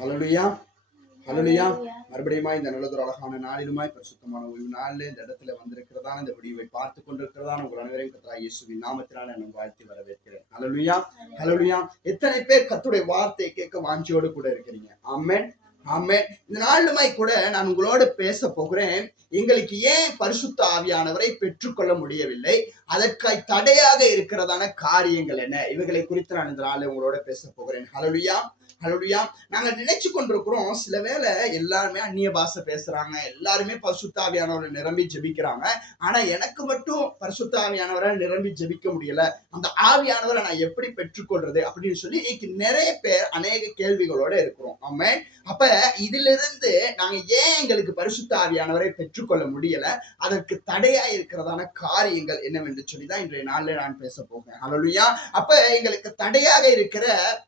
ஹல்லேலூயா, ஹல்லேலூயா. மறுபடியும் இந்த நல்லதொரு அழகான நாளிலுமாய் பரிசுத்தமான ஓய்வு நாளில் இந்த இடத்துல வந்திருக்கிறதான இந்த வீடியோவை பார்த்து கொண்டிருக்கிறதான உங்கள் அனைவரையும் கர்த்தராகிய இயேசுவின் நாமத்தினால நான் வாழ்த்தி வரவேற்கிறேன். ஹல்லேலூயா, ஹல்லேலூயா. எத்தனை பேர் கர்த்தருடைய வார்த்தையை கேட்க வாஞ்சியோடு கூட இருக்கிறீங்க? ஆமென், ஆமென். இந்த நாளுமாய் கூட நான் உங்களோட பேச போகிறேன். எங்களுக்கு ஏன் பரிசுத்த ஆவியானவரை பெற்றுக்கொள்ள முடியவில்லை, அதற்காய் தடையாக இருக்கிறதான காரியங்கள் என்ன, இவைகளை குறித்து நான் இந்த நாளில் உங்களோட பேச போகிறேன். ஹல்லேலூயா, ஹல்லேலூயா. நாங்க நினைச்சு கொண்டிருக்கிறோம் சில வேளை எல்லாருமே அந்நிய பாஷை பேசுறாங்க, எல்லாருமே பரிசுத்த ஆவியானவரை நிரம்பி ஜெபிக்கிறாங்க. ஆனா எனக்கு மட்டும் பரிசுத்த ஆவியானவரை நிரம்பி ஜெபிக்க முடியல, அந்த ஆவியானவரை நான் எப்படி பெற்றுக்கொள்றது அப்படின்னு சொல்லி நிறைய பேர் அநேக கேள்விகளோட இருக்கிறோம். ஆமென். அப்ப இதிலிருந்து நாங்க ஏன் எங்களுக்கு பரிசுத்த ஆவியானவரை பெற்றுக்கொள்ள முடியல, அதற்கு தடையா இருக்கிறதான காரியங்கள் என்னவென்று சொல்லிதான் இன்றைய நாளில் நான் பேச போகிறேன். ஹல்லேலூயா. அப்ப எங்களுக்கு தடையாக இருக்கிற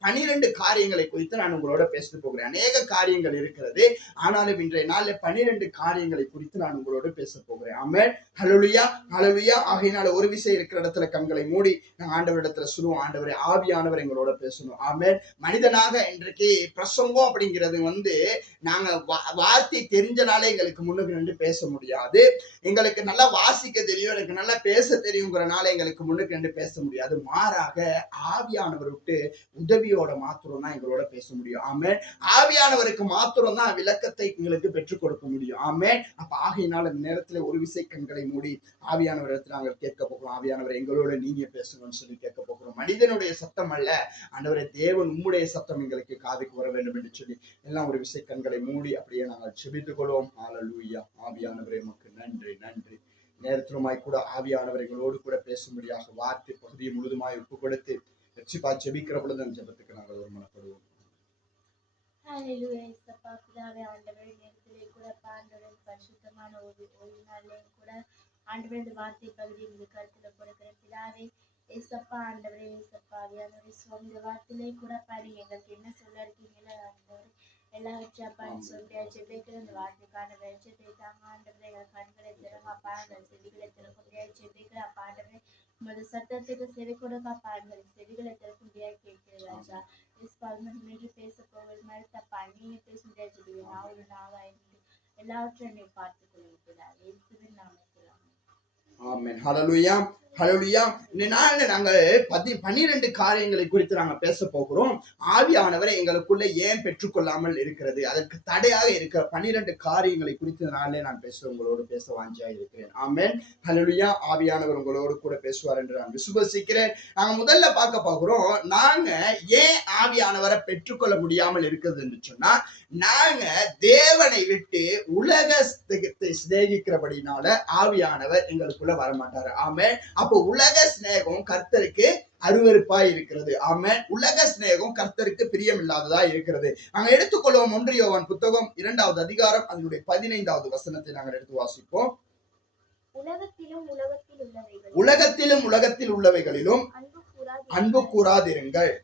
12 காரியங்களை குறித்து நான் உங்களோட பேச போகிறேன். அநேக காரியங்கள் இருக்கிறது, ஆனாலும் இன்றைய நாளில் 12 காரியங்களை குறித்து நான் உங்களோட பேச போகிறேன். ஆமென், ஹல்லேலூயா, ஹல்லேலூயா. ஆகையினால ஒரு விஷயம் இருக்கிற இடத்துல கண்களை மூடி நாங்க ஆண்டவரிடத்துல சொல்லுவோம், ஆண்டவரே ஆவியானவர் எங்களோட பேசணும். ஆமென். மனிதனாக இன்றைக்கு பிரசங்கம் அப்படிங்கிறது நாங்க வார்த்தை தெரிஞ்சனாலே எங்களுக்கு முன்னுக்கு நின்று பேச முடியாது. எங்களுக்கு நல்லா வாசிக்க தெரியும், எனக்கு நல்லா பேச தெரியுங்கிறனால எங்களுக்கு முன்னுக்கு நின்று பேச முடியாது. மாறாக ஆவியானவர் விட்டு உதவியோட மாத்திரம் தான் எங்களோட பேச முடியும். ஆமென். ஆவியானவருக்கு மாத்திரம் தான் விளக்கத்தை எங்களுக்கு பெற்றுக் கொடுக்க முடியும். ஆமென். அப்ப ஆகையினால் இந்த நேரத்துல ஒரு விசை கண்களை மூடி ஆவியானவரிடத்தில் நாங்கள் கேட்க போகிறோம். ஆவியானவர் எங்களோட நீங்க பேசணும்னு சொல்லி கேட்க போகிறோம். மனிதனுடைய சத்தம் அல்ல ஆண்டவரே, தேவன் உம்முடைய சத்தம் எங்களுக்கு காதுக்கு வர வேண்டும் என்று சொல்லி எல்லாம் ஒரு விசை கண்களை மூடி அப்படியே நாங்கள் செபித்துக் கொள்வோம். ஹல்லேலூயா. ஆவியானவரே உமக்கு நன்றி, நன்றி. நேரத்திலுமாய் கூட ஆவியானவர் எங்களோடு கூட பேசும்படியாக வார்த்தை பகுதியை முழுதுமாய் ஒப்பு கொடுத்து ரட்சிப்பா ஜெபிக்கிற பொழுது அந்த ஜெபத்துக்கு நாங்கள் ஒரு மனப்படுவோம். ஹல்லேலூயா. இயேசப்பா பிதாவே, ஆண்டவரே நேரத்திலே கூட ஆண்டவரே பரிசுத்தமான ஒரு நாளிலே கூட ஆண்டவரே இந்த வார்த்தை பகுதியை இந்த கருத்துல கொடுக்கிற பிதாவே இயேசப்பா, ஆண்டவரே இயேசப்பா ஆவியானவரே சுவாமி, இந்த வார்த்தையிலே கூட பாரு எங்களுக்கு என்ன சொல்ல இருக்கீங்களா ஆண்டவரே, எல்லாவற்றையும் சொல்லி ஜெபிக்கிற இந்த வார்த்தைக்கான வெளிச்சத்தை தாங்க ஆண்டவரே, எங்கள் கண்களை திறங்கப்பா, எங்கள் செவிகளை திறக்க முடியாது ஜெபிக்கிற அப்பா ஆண்டவரே, உமது சத்தத்துக்கு செவி கொடுக்கப்பா, எங்கள் செவிகளை திறக்க முடியாது கேட்கிறது ராஜா. மீது பேச போவது மாதிரி தப்பா நீங்க பேச முடியாது ஜெபிக்கிறேன். நான் ஒரு நாவாயிருந்து எல்லாவற்றையும் நீ பார்த்துக் கொள்கிறார் இயேசுவின் நாமத்தில். ஆமென். ஹல்லேலூயா, ஹல்லேலூயா. இந்த நாள்ல நாங்கள் 12 காரியங்களை குறித்து நாங்க பேச போகிறோம். ஆவியானவரை எங்களுக்குள்ள ஏன் பெற்றுக்கொள்ளாமல் இருக்கிறது, அதற்கு தடையாக இருக்கிற 12 காரியங்களை குறித்து இந்த நாளிலே நான் உங்களோடு பேச வாஞ்சியா இருக்கிறேன். ஆமென், ஹல்லேலூயா. ஆவியானவர் உங்களோடு கூட பேசுவார் என்று நான் விசுவசிக்கிறேன். நாங்க முதல்ல பார்க்க போகிறோம், நாங்க ஏன் ஆவியானவரை பெற்றுக்கொள்ள முடியாமல் இருக்கிறது என்று சொன்னா, நாங்க தேவனை விட்டு உலகத்தை சிநேகிக்கிறபடினால ஆவியானவர் எங்களுக்குள்ள வரமாட்டாரு. ஆமென். அப்போ உலக சிநேகம் கர்த்தருக்கு அருவருப்பாய் இருக்கிறது. ஆமென். உலக சிநேகம் கர்த்தருக்கு பிரியமில்லாததா இருக்கிறது. நாங்கள் எடுத்துக்கொள்வோம் 1 யோவான் புத்தகம் 2வது அதிகாரம் அதனுடைய 15வது வசனத்தை நாங்கள் எடுத்து வாசிப்போம். உலகத்திலும் உலகத்தில் உள்ளவைகளிலும் அன்பு கூறாதிருங்கள்.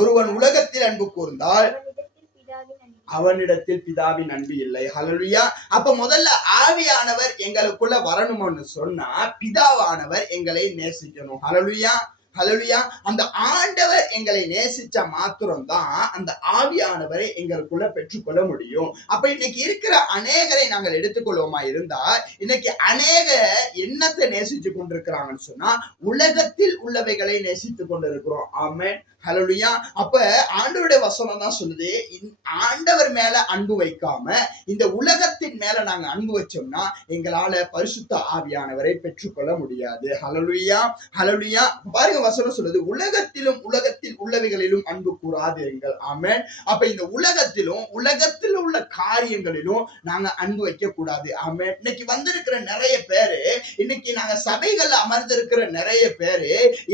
ஒருவன் உலகத்தில் அன்பு கூர்ந்தால் அவனிடத்தில் பிதாவின் அன்பு இல்லை. ஹல்லேலூயா. அப்ப முதல்ல ஆவியானவர் எங்களுக்குள்ள வரணும்னு சொன்னா பிதாவானவர் எங்களை நேசிக்கணும். ஹல்லேலூயா, ஹல்லேலூயா. அந்த ஆண்டவர் எங்களை நேசிச்ச மாத்திரம் தான் அந்த ஆவியானவரை எங்களுக்குள்ள பெற்றுக்கொள்ள முடியும். அப்ப இன்னைக்கு இருக்கிற அநேகரை நாங்கள் எடுத்துக்கொள்வோமா இருந்தா, இன்னைக்கு அநேக என்னத்தை நேசிச்சு கொண்டிருக்கிறாங்கன்னு சொன்னா உலகத்தில் உள்ளவைகளை நேசித்துக் கொண்டிருக்கிறோம். ஆமென், ஹல்லேலூயா. அப்ப ஆண்டவருடைய வசனம் தான் சொல்லுது, ஆண்டவர் மேல அன்பு வைக்காம இந்த உலகத்தின் மேல நாங்க அன்பு வச்சோம்னா எங்களால பரிசுத்த ஆவியானவரை பெற்றுக்கொள்ள முடியாது. ஹல்லேலூயா, ஹல்லேலூயா. பாருங்க வசனம் சொல்லுது, உலகத்திலும் உலகத்தில் உள்ளவைகளிலும் அன்பு கூறாதீர்கள். ஆமென். அப்ப இந்த உலகத்திலும் உலகத்தில் உள்ள காரியங்களிலும் நாங்க அன்பு வைக்க கூடாது. ஆமென். இன்னைக்கு வந்திருக்கிற நிறைய பேரு, இன்னைக்கு நாங்க சபைகள்ல அமர்ந்திருக்கிற நிறைய பேரு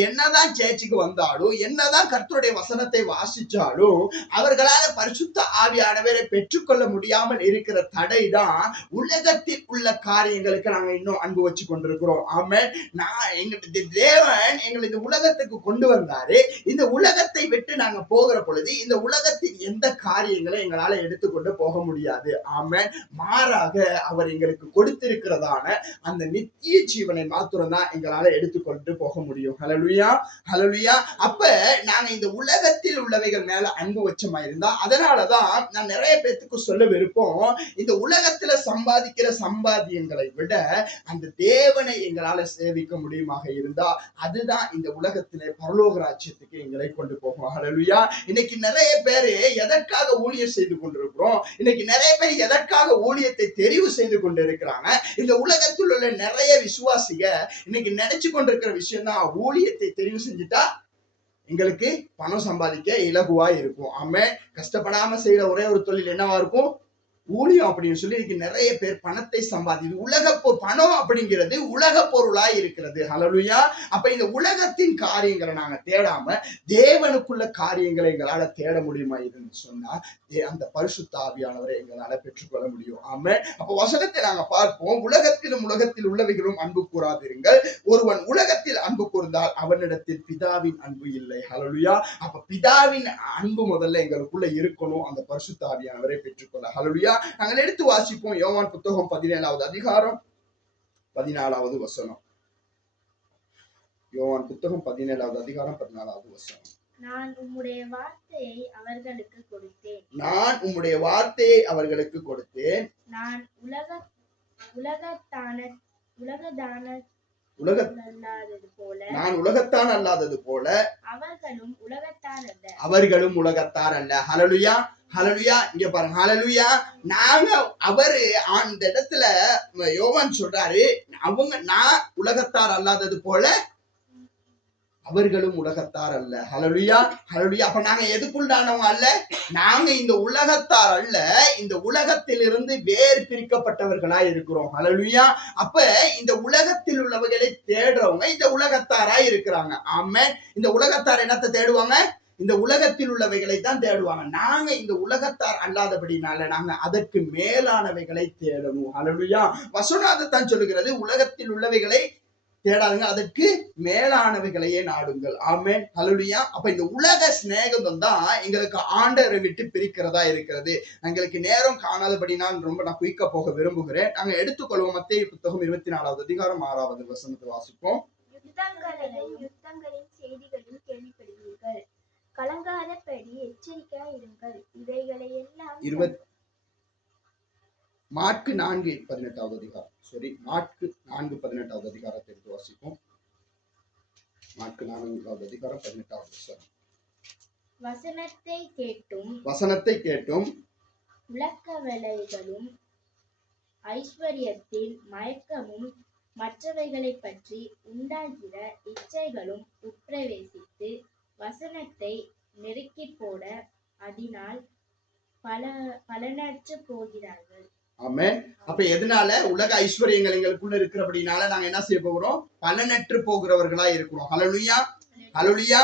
என்னதான் சேர்ச்சுக்கு வந்தாலும், என்னதான் கர்த்தருடைய வசனத்தை வாசிச்சாலும் அவர்களால பரிசுத்த ஆவியானவரை பெற்றுக்கொள்ள முடியாமல் இருக்கிற தடை தான் உலகத்தில் உள்ள காரியங்களுக்கு நாங்க இன்னும் அன்பு வச்சு கொண்டிருக்கிறோம். ஆமென். எங்களுக்கு தேவன் எங்களை இந்த உலகத்துக்கு கொண்டு வந்தாரு. இந்த உலகத்தை விட்டு நாங்க போகிற பொழுது இந்த உலகத்தின் எந்த காரியங்களை எங்களால எடுத்துக்கொண்டு போக முடியாது. ஆமென். மாறாக அவர் எங்களுக்கு கொடுத்திருக்கிறதான அந்த நித்திய ஜீவனை மாத்திரம் தான் எங்களால எடுத்துக்கொண்டு போக முடியும். ஹல்லேலூயா, ஹல்லேலூயா. அப்ப நாங்க நாங்க இந்த உலகத்தில் உள்ளவைகள் மேல அன்பு வச்சமா இருந்தா, அதனாலதான் நான் நிறைய பேத்துக்கு சொல்ல விருப்பம், இந்த உலகத்துல சம்பாதிக்கிற சம்பாத்தியங்களை விட அந்த தேவனை எங்களால சேவிக்க முடியுமாக இருந்தா, அதுதான் இந்த உலகத்திலே பரலோக ராஜ்யத்துக்கு எங்களை கொண்டு போகும். ஹல்லேலூயா. இன்னைக்கு நிறைய பேரு எதற்காக ஊழியம் செய்து கொண்டிருக்கிறோம், இன்னைக்கு நிறைய பேர் எதற்காக ஊழியத்தை தெரிவு செய்து கொண்டு இருக்கிறாங்க. இந்த உலகத்தில் உள்ள நிறைய விசுவாசிக இன்னைக்கு நினைச்சு கொண்டிருக்கிற விஷயம் தான், ஊழியத்தை தெரிவு செஞ்சுட்டா எங்களுக்கு பணம் சம்பாதிக்க இலகுவா இருக்கும். ஆமே, கஷ்டப்படாம செய்யற ஒரே ஒரு தொழில் என்னவா இருக்கும், ஊழியம் அப்படின்னு சொல்லி இன்னைக்கு நிறைய பேர் பணத்தை சம்பாதிது. பணம் அப்படிங்கிறது உலக பொருளாய் இருக்கிறது. ஹல்லேலூயா. அப்ப இந்த உலகத்தின் காரியங்களை நாங்க தேடாம தேவனுக்குள்ள காரியங்களை எங்களால தேட முடியுமா இருந்து சொன்னா, அந்த பரிசுத்த ஆவியானவரை எங்களால பெற்றுக்கொள்ள முடியும். ஆமே. அப்ப வசனத்தை நாங்க பார்ப்போம், உலகத்தில் உள்ளவைகளும் அன்பு கூறாதிருங்கள், ஒருவன் உலகத்தில் அன்பு கூர்ந்தால் அவனிடத்தில் பிதாவின் அன்பு இல்லை. ஹல்லேலூயா. அப்ப பிதாவின் அன்பு முதல்ல எங்களுக்குள்ள இருக்கணும், அந்த பரிசுத்த ஆவியானவரை பெற்றுக்கொள்ள. ஹல்லேலூயா. நாங்கள் எடுத்து வாசிப்போம். யோவான் புத்தகம் 17வது அதிகாரம் 14வது வசனம். யோவான் புத்தகம் 17வது அதிகாரம் 14வது வசனம். நான் உம்முடைய வார்த்தையை அவர்களுக்கு கொடுத்தேன். நான் உலகத்தான் அல்லாதது போல அவர்களும் உலகத்தார் அல்ல. ஹல்லேலூயா. ஹல்லேலூயா. இங்க பாருங்க, ஹல்லேலூயா. நாங்க அவரு அந்த இடத்துல யோவான் சொல்றாரு, நான் உலகத்தார் அல்லாதது போல அவர்களும் உலகத்தார் அல்ல. ஹல்லேலூயா. ஹல்லேலூயா. அப்ப நாங்க எதுக்குள்ளானவங்க அல்ல, நாங்க இந்த உலகத்தார் அல்ல, இந்த உலகத்திலிருந்து வேறு பிரிக்கப்பட்டவர்களா இருக்கிறோம். ஹல்லேலூயா. அப்ப இந்த உலகத்தில் உள்ளவர்களை தேடுறவங்க இந்த உலகத்தாரா இருக்கிறாங்க. ஆமென். இந்த உலகத்தார் என்னத்தை தேடுவாங்க, இந்த உலகத்தில் உள்ளவைகளை தான் தேடுவாங்க. நாங்க இந்த உலகத்தார் அல்லாதபடினால நாங்க அதற்கு மேலானவைகளை தேடணும். ஹல்லேலூயா. வசனத்தான் சொல்லுகிறது, உலகத்தில் உள்ளவைகளை தேடாதுங்க, அதற்கு மேலானவைகளையே நாடுங்கள். ஆமென். ஹல்லேலூயா. அப்ப இந்த உலக சிநேகம் தான் எங்களுக்கு ஆண்டவரை விட்டு பிரிக்கிறதா இருக்கிறது. எங்களுக்கு நேரம் காணாதபடி நான் குயிக்கா போக விரும்புகிறேன். நாங்க எடுத்துக்கொள்வோம். மத்தேயு புத்தகம் 24வது அதிகாரம் 6வது வசனத்தை வாசிப்போம். யுத்தங்களின் செய்திகளையும் கேள்விப்படுவீர்கள், கலங்காதபடி எச்சரிக்கையாய் இருங்கள், இவைகளை எல்லாம் மாற்கு 4:18வது அதிகாரம், மாற்கு 4:18வது அதிகாரத்தை எடுத்து வாசிப்போம். மாற்கு 4வது அதிகாரம் 18வது வசனம். வசனத்தை கேட்டும் உலக்க வேலைகளும் ஐஸ்வர்யத்தின் மயக்கமும் மற்றவைகளை பற்றி உண்டாகிற இச்சைகளும் உட்பிரவேசித்து வசனத்தை நெருக்கி போட அதனால் பலனற்று போகிறார்கள். ஆமென். அப்ப எதனால, உலக ஐஸ்வர்யங்கள் எங்களுக்குள்ள இருக்கிறபடினால நாங்க என்ன செய்ய போகிறோம், பலனற்று போகிறவர்களா இருக்கிறோம். ஹல்லேலூயா. ஹல்லேலூயா.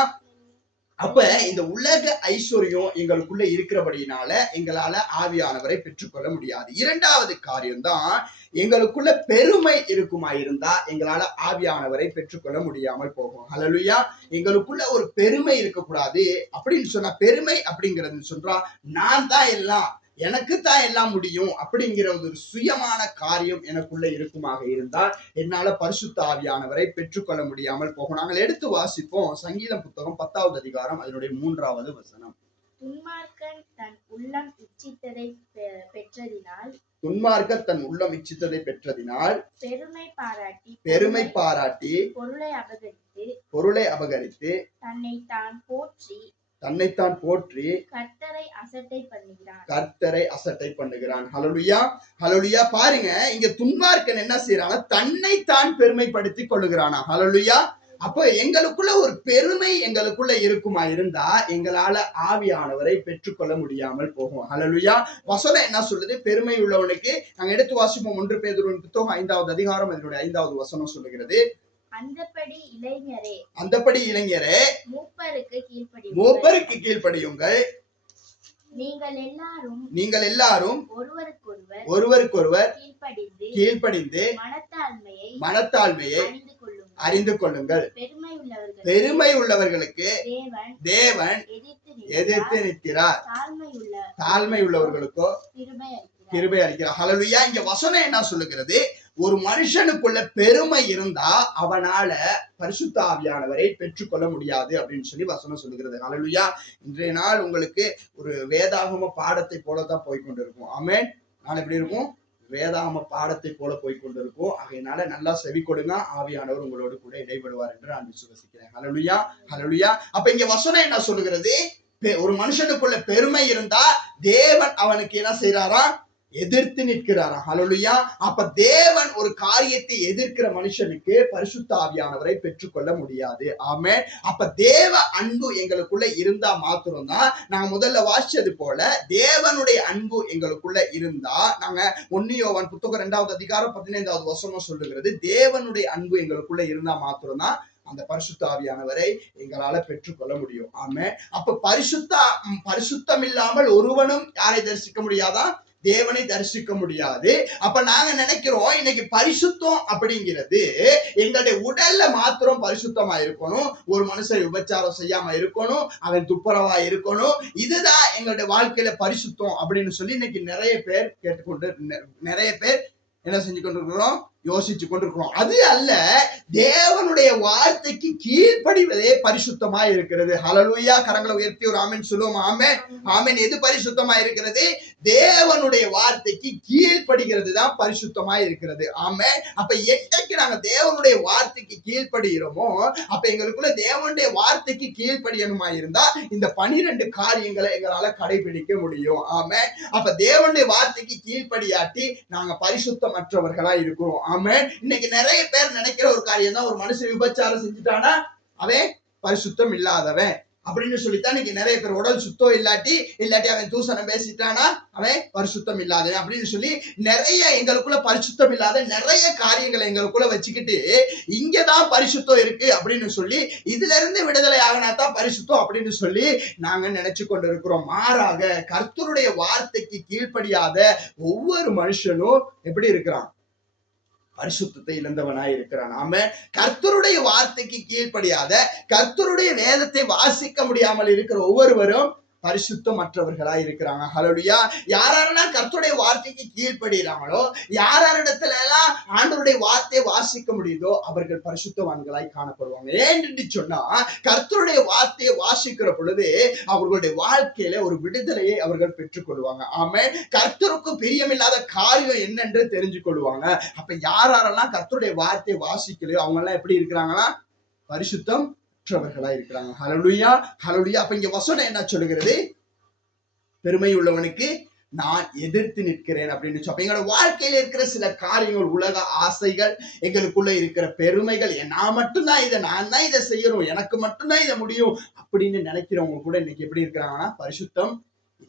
அப்ப இந்த உலக ஐஸ்வர்யம் எங்களுக்குள்ள இருக்கிறபடினால எங்களால ஆவியானவரை பெற்றுக்கொள்ள முடியாது. இரண்டாவது காரியம் தான், எங்களுக்குள்ள பெருமை இருக்குமா இருந்தா எங்களால ஆவியானவரை பெற்றுக்கொள்ள முடியாமல் போகும். ஹல்லேலூயா. எங்களுக்குள்ள ஒரு பெருமை இருக்கக்கூடாது. அப்படின்னு சொன்னா, பெருமை அப்படிங்கிறது சொல்றா, நான் தான் எல்லாம், எனக்கு தான் எல்லாம் முடியும் அப்படிங்கிற ஒரு சுயமான காரியம் எனக்குள்ள இருக்குமாக இருந்தால் என்னால பரிசுத்த ஆவியானவரை பெற்றுக்கொள்ள முடியாமல் போகும். நாங்கள் எடுத்து வாசிப்போம். சங்கீதம் புத்தகம் 10வது அதிகாரம் அதனுடைய 3வது வசனம். துன்மார்க்கன் தன் உள்ளம் இச்சித்ததை பெற்றதினால் பெருமை பாராட்டி பொருளை அபகரித்து தன்னைத்தான் போற்றி கர்த்தரை அசட்டை பண்ணுகிறான். ஹல்லேலூயா. ஹல்லேலூயா. பாருங்க, இங்க துன்மார்க்கன் என்ன செய்யறானா, தன்னைத்தான் பெருமைப்படுத்திக் கொள்ளுகிறானா. ஹல்லேலூயா. அப்போ எங்களுக்குள்ள ஒரு பெருமை எங்களுக்குள்ள இருக்குமா இருந்தா எங்களால ஆவியானவரை பெற்றுக்கொள்ள முடியாமல் போகும். ஹல்லேலூயா. வசனம் என்ன சொல்லுது, பெருமை உள்ளவனுக்கு. நாங்க எடுத்து வாசிப்போம். 1 பேதுரு புத்தகம் 5வது அதிகாரம் அதனுடைய 5வது வசனம் சொல்லுகிறது, அந்தப்படி இளைஞரே மூப்பருக்கு கீழ்ப்படியுங்கள், நீங்கள் எல்லாரும் ஒருவருக்கொருவர் கீழ்ப்படிந்து மனத்தாழ்மையை அறிந்து கொள்ளுங்கள். பெருமை உள்ளவர்களுக்கு தேவன் எதிர்த்து நிற்கிறார், தாழ்மை உள்ளவர்களுக்கோ கிருபை அளிக்கிறார். ஹல்லேலூயா. இங்க வசனம் என்ன சொல்லுகிறது? ஒரு மனுஷனுக்குள்ள பெருமை இருந்தா அவனால பரிசுத்த ஆவியானவரை பெற்றுக்கொள்ள முடியாது அப்படின்னு சொல்லி வசனம் சொல்லுகிறது. ஹல்லேலூயா. இன்றைய நாள் உங்களுக்கு ஒரு வேதாகம பாடத்தை போலதான் போய்கொண்டிருக்கும். ஆமென். நாள் எப்படி இருக்கும்? வேதாகம பாடத்தை போல போய்கொண்டிருக்கும். ஆகையினால நல்லா செவி கொடுங்க. ஆவியானவர் உங்களோடு கூட இடைபடுவார் என்று நான் விசுவசிக்கிறேன். ஹல்லேலூயா. ஹல்லேலூயா. அப்ப இங்க வசனம் என்ன சொல்லுகிறது? ஒரு மனுஷனுக்குள்ள பெருமை இருந்தா தேவன் அவனுக்கு என்ன செய்யறாரா? எதிர்த்து நிற்கிறாரா? ஹல்லேலூயா. அப்ப தேவன் ஒரு காரியத்தை எதிர்க்கிற மனுஷனுக்கு பரிசுத்த ஆவியானவரை பெற்றுக்கொள்ள முடியாது. ஆமென். அப்ப தேவ அன்பு எங்களுக்குள்ள இருந்தா மாத்திரம்தான், நாங்க முதல்ல வாசிச்சது போல தேவனுடைய அன்பு எங்களுக்குள்ள இருந்தா, நாங்க 1 யோவான் புத்தகம் 2வது அதிகாரம் 15வது வசனம் சொல்லுகிறது, தேவனுடைய அன்பு எங்களுக்குள்ள இருந்தா மாத்திரம்தான் அந்த பரிசுத்த ஆவியானவரை எங்களால பெற்றுக்கொள்ள முடியும். ஆமென். அப்ப பரிசுத்தம் இல்லாமல் ஒருவனும் யாரை தரிசிக்க முடியாதா? தேவனை தரிசிக்க முடியாது. அப்ப நாங்க நினைக்கிறோம் இன்னைக்கு பரிசுத்தம் அப்படிங்கிறது எங்களுடைய உடல்ல மாத்திரம் பரிசுத்தமா இருக்கணும், ஒரு மனுஷன் விபச்சாரம் செய்யாம இருக்கணும், அவன் துப்புரவா இருக்கணும், இதுதான் எங்களுடைய வாழ்க்கையில பரிசுத்தம் அப்படின்னு சொல்லி இன்னைக்கு நிறைய பேர் கேட்டுக்கொண்டு நிறைய பேர் என்ன செஞ்சு கொண்டிருக்கிறோம்? யோசிச்சு கொண்டிருக்கிறோம். அது அல்ல, தேவனுடைய வார்த்தைக்கு கீழ்ப்படிவதே பரிசுத்தமா இருக்கிறது. ஹல்லேலூயா. கரங்களை உயர்த்தி ஒரு ஆமென் சொல்லுவோம். ஆமென். ஆமென். எது பரிசுத்தமா இருக்கிறது? தேவனுடைய வார்த்தைக்கு கீழ்ப்படுகிறது தான் பரிசுத்தமா இருக்கிறது. ஆமென். அப்ப என்னைக்கு நாங்க தேவனுடைய வார்த்தைக்கு கீழ்ப்படுகிறோமோ அப்ப எங்களுக்குள்ள தேவனுடைய வார்த்தைக்கு கீழ்ப்படியணுமா இருந்தா இந்த 12 காரியங்களை எங்களால கடைபிடிக்க முடியும். ஆமென். அப்ப தேவனுடைய வார்த்தைக்கு கீழ்ப்படியாட்டி நாங்க பரிசுத்தமற்றவர்களா இருக்கிறோம். ஆமென். இன்னைக்கு நிறைய பேர் நினைக்கிற ஒரு காரியம் தான், ஒரு மனுஷன் விபச்சாரம் செஞ்சுட்டானா அவன் பரிசுத்தம் இல்லாதவன் அப்படின்னு சொல்லித்தான் இன்னைக்கு நிறைய பேர், உடல் சுத்தம் இல்லாட்டி அவன் தூசணம் பேசிட்டானா அவன் பரிசுத்தம் இல்லாதவன் அப்படின்னு சொல்லி நிறைய எங்களுக்குள்ள பரிசுத்தம் இல்லாத நிறைய காரியங்களை எங்களுக்குள்ள வச்சுக்கிட்டு இங்கதான் பரிசுத்தம் இருக்கு அப்படின்னு சொல்லி இதுல இருந்து விடுதலை ஆகினாதான் பரிசுத்தம் அப்படின்னு சொல்லி நாங்க நினைச்சு கொண்டு இருக்கிறோம். மாறாக கர்த்தருடைய வார்த்தைக்கு கீழ்ப்படியாத ஒவ்வொரு மனுஷனும் எப்படி இருக்கிறான்? பரிசுத்தத்தை இழந்தவனாய் இருக்கிறான். ஆமென். கர்த்தருடைய வார்த்தைக்கு கீழ்ப்படியாத, கர்த்தருடைய வேதத்தை வாசிக்க முடியாமல் இருக்கிற ஒவ்வொருவரும் பரிசுத்தமற்றவர்களாய் இருக்கிறாங்க. ஹல்லேலூயா. யாரெல்லாம் கர்த்தருடைய வார்த்தைக்கு கீழ்ப்படுகிறாங்களோ, யாரிடத்துல எல்லாம் ஆண்டவருடைய வார்த்தையை வாசிக்க முடியுதோ அவர்கள் பரிசுத்தவான்களாய் காணப்படுவாங்க. ஏன்னு சொன்னா கர்த்தருடைய வார்த்தையை வாசிக்கிற பொழுது அவர்களுடைய வாழ்க்கையில ஒரு விடுதலையை அவர்கள் பெற்றுக் கொள்வாங்க. ஆமென். கர்த்தருக்கு பிரியமில்லாத காரியம் என்னென்று தெரிஞ்சு கொள்வாங்க. அப்ப யாரெல்லாம் கர்த்தருடைய வார்த்தையை வாசிக்கலையோ அவங்க எல்லாம் எப்படி இருக்கிறாங்களா? பரிசுத்தம் இருக்கிறாங்க. ஹல்லேலூயா. ஹல்லேலூயா. அப்ப இங்க வசனம் என்ன சொல்லுகிறது? பெருமை உள்ளவனுக்கு நான் எதிர்த்து நிற்கிறேன் அப்படின்னு சொல்லி, எங்களோட வாழ்க்கையில இருக்கிற சில காரியங்கள், உலக ஆசைகள், எங்களுக்குள்ள இருக்கிற பெருமைகள், நான் மட்டும்தான் நான் தான் இதை செய்யணும், எனக்கு மட்டும்தான் இதை முடியும் அப்படின்னு நினைக்கிறவங்க கூட இன்னைக்கு எப்படி இருக்கிறாங்கன்னா பரிசுத்தம்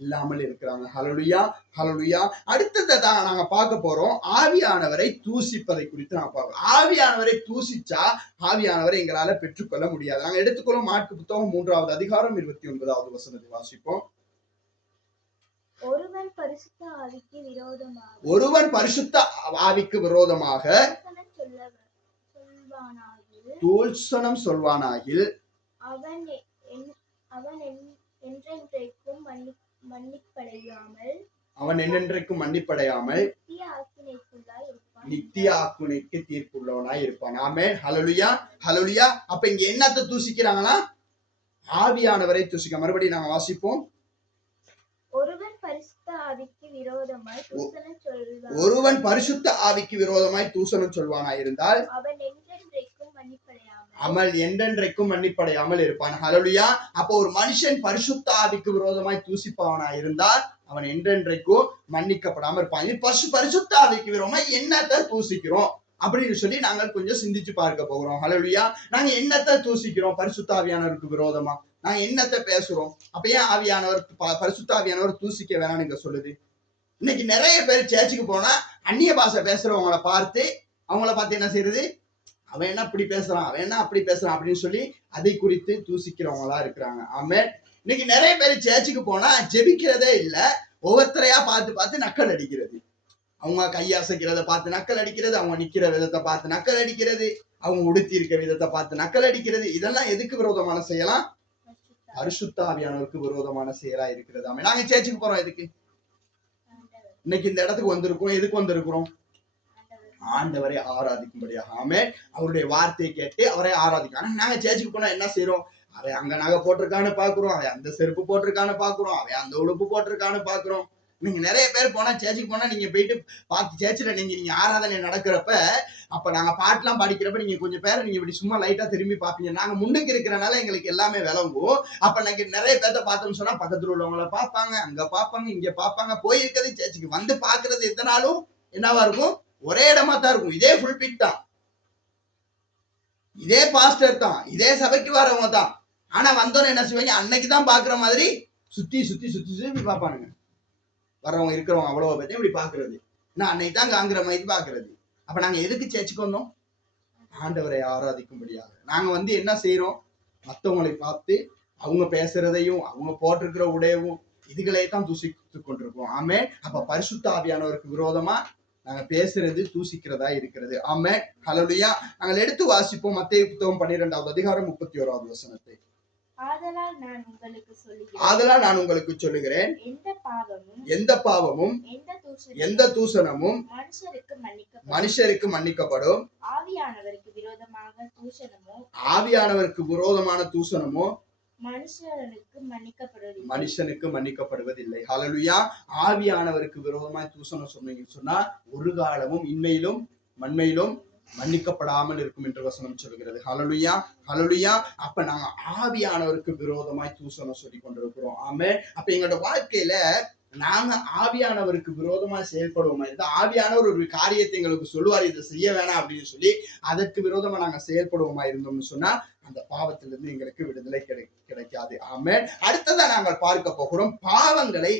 இல்லாமல் இருக்கிறாங்க. ஹல்லேலூயா. ஹல்லேலூயா. அடுத்ததான் நாங்க பார்க்க போறோம் ஆவியானவரை தூசிப்பதை குறித்து நாங்க பார்க்கிறோம். ஆவியானவரை தூசிச்சா ஆவியானவரை எங்களால பெற்றுக்கொள்ள முடியாது. நாங்க எடுத்துக்கொள்ளும் மாற்கு புத்தகம் 3வது அதிகாரம் 29வது வசனத்தை வாசிப்போம். ஒருவன் பரிசுத்த ஆவிக்கு விரோதமாக தூஷணம் சொல்வானாகில் அவன் என்னென்றைக்கும் மன்னிப்படையாமல் நித்திய ஆக்கினைக்கு தீர்ப்புள்ளவனாய் இருப்பான். ஆமென். ஹல்லேலூயா. ஹல்லேலூயா. அப்ப இங்க என்னத்தை தூசிக்கிறாங்கன்னா ஆவியானவரை தூசிக்க. மறுபடியும் நாங்க வாசிப்போம். ஒருவன் பரிசுத்த ஆவிக்கு விரோதமாய் தூஷணம் சொல்வானாய் இருந்தால் அவன் என்றென்றைக்கும் மன்னிப்படையாமல் இருப்பான். ஹல்லேலூயா. அப்போ ஒரு மனுஷன் பரிசுத்த ஆவிக்கு விரோதமாய் தூசிப்பவனாய் இருந்தால் அவன் என்றென்றைக்கும் மன்னிக்கப்படாமல் இருப்பான். பரிசுத்த ஆவிக்கு விரோதமா என்னத்தை தூசிக்கிறோம் அப்படின்னு சொல்லி நாங்கள் கொஞ்சம் சிந்திச்சு பார்க்க போகிறோம். ஹல்லேலூயா. நாங்க என்னத்தை தூசிக்கிறோம்? பரிசுத்த ஆவியானவருக்கு விரோதமா நாங்க என்னத்தை பேசுறோம்? அப்ப ஏன் பரிசுத்த ஆவியானவர் தூசிக்க வேணாம்னு இங்க சொல்லுது? இன்னைக்கு நிறைய பேர் சேர்ச்சுக்கு போனா அந்நிய பாஷை பேசுறவங்களை பார்த்து அவங்கள பார்த்து என்ன செய்யறது? அவன் என்ன இப்படி பேசுறான், அவன் என்ன அப்படி பேசுறான் அப்படின்னு சொல்லி அதை குறித்து தூசிக்கிறவங்களா இருக்கிறாங்க. ஆமென். இன்னைக்கு நிறைய பேர் சேர்ச்சுக்கு போனா ஜெபிக்கிறதே இல்ல, ஒவ்வொருத்தரையா பார்த்து நக்கல் அடிக்கிறது. அவங்க கையாசைக்கிறத பார்த்து நக்கல் அடிக்கிறது, அவங்க நிக்கிற விதத்தை பார்த்து நக்கல் அடிக்கிறது, அவங்க உடுத்தி இருக்க விதத்தை பார்த்து நக்கல் அடிக்கிறது. இதெல்லாம் எதுக்கு விரோதமான செய்யலாம்? பரிசுத்த ஆவியானவருக்கு விரோதமான செயலா இருக்கிறது. ஆமென். நாங்க சேர்ச்சுக்கு போறோம் எதுக்கு? இன்னைக்கு இந்த இடத்துக்கு வந்திருக்கோம். எதுக்கு வந்திருக்கிறோம்? ஆண்டவரை ஆராதிக்கும்படியாக. ஆமென். அவருடைய வார்த்தையை கேட்டு அவரை ஆராதிக்கும். ஆனா நாங்க சேர்ச்சுக்கு போனா என்ன செய்யறோம்? அவன் அங்க நகை போட்டிருக்கான்னு பாக்குறோம், அவன் அந்த செருப்பு போட்டிருக்கான்னு பாக்குறோம், அவன் அந்த உடுப்பு போட்டிருக்கான்னு பாக்குறோம். நீங்க நிறைய பேர் போனா சேர்ச்சுக்கு போனா நீங்க போயிட்டு பார்த்து சேர்ச்சில் நீங்க ஆராதனை நடக்கிறப்ப அப்ப நாங்க பாட்டுலாம் படிக்கிறப்ப நீங்க கொஞ்சம் பேரை நீங்க இப்படி சும்மா லைட்டா திரும்பி பாப்பீங்க. நாங்க முன்னுக்கு இருக்கிறனால எங்களுக்கு எல்லாமே விளங்கும். அப்ப நாங்க நிறைய பேர்த்த பார்த்தோம்னு சொன்னா பக்கத்துல உள்ளவங்களை பார்ப்பாங்க, அங்க பார்ப்பாங்க, இங்க பார்ப்பாங்க. போயிருக்கிறது சேர்ச்சுக்கு வந்து பாக்குறது எத்தனை நாளும் என்னவா இருக்கும்? ஒரே இடமா தான் இருக்கும். இதே ஃபுல் பிட் தான், இதே பாஸ்டர் தான், இதே சபைக்கு வரவங்க தான். ஆனா வந்தோன்னு என்ன செய்வாங்க? அன்னைக்கு தான் பாக்குற மாதிரி சுத்தி சுத்தி சுத்தி சுத்தி பார்ப்பானுங்க. வர்றவங்க இருக்கிறவங்க அவ்வளவு பத்தி இப்படி பாக்குறது. நான் அன்னைக்கு தான் காங்கிற மாதிரி பாக்குறது. அப்ப நாங்க எதுக்கு சேர்ச்சுக்கு வந்தோம்? ஆண்டவரை ஆராதிக்கும்படியாக. நாங்க வந்து என்ன செய்யறோம்? மற்றவங்களை பார்த்து அவங்க பேசுறதையும் அவங்க போட்டிருக்கிற உடையவும் இதுகளை தான் தூசித்து கொண்டிருக்கோம். ஆமே. அப்ப பரிசுத்த ஆவியானவருக்கு விரோதமா நாங்க பேசுறது தூசிக்கிறதா இருக்கிறது. ஆமே. ஹல்லேலூயா. நாங்கள் எடுத்து வாசிப்போம் மத்தேயு புத்தகம் 12வது அதிகாரம் 31வது வசனத்தை. ஆதலால் நான் உங்களுக்கு சொல்லுகிறேன், எந்த பாவமும் எந்த தூசணமும் மனுஷருக்கு மன்னிக்கப்படும், ஆவியானவருக்கு விரோதமான தூசணமோ மனுஷனுக்கு மன்னிக்கப்படுவதில்லை. ஹல்லேலூயா. ஆவியானவருக்கு விரோதமாய் தூசணம் சொன்னீங்கன்னு சொன்னா ஒரு காலமும் இன்மையிலும் மண்மையிலும் மன்னிக்கப்படாமல் இருக்கும் என்று வசனம் சொல்கிறது. ஹல்லேலூயா. ஹல்லேலூயா. அப்ப நாங்க ஆவியானவருக்கு விரோதமாய் தூசணம் சொல்லி கொண்டிருக்கிறோம். ஆமே. அப்ப எங்களோட வாழ்க்கையில நாங்க ஆவியானவருக்கு விரோதமா செயல்படுவோமா? இந்த ஆவியானவர் ஒரு காரியத்தை எங்களுக்கு சொல்லுவார், இதை செய்ய வேணாம் அப்படின்னு சொல்லி அதற்கு விரோதமா நாங்க செயல்படுவோமா இருந்தோம்னு சொன்னா அந்த பாவத்திலிருந்து எங்களுக்கு விடுதலை கிடைக்காது. ஆமே. அடுத்ததான் நாங்கள் பார்க்க போகிறோம் பாவங்களை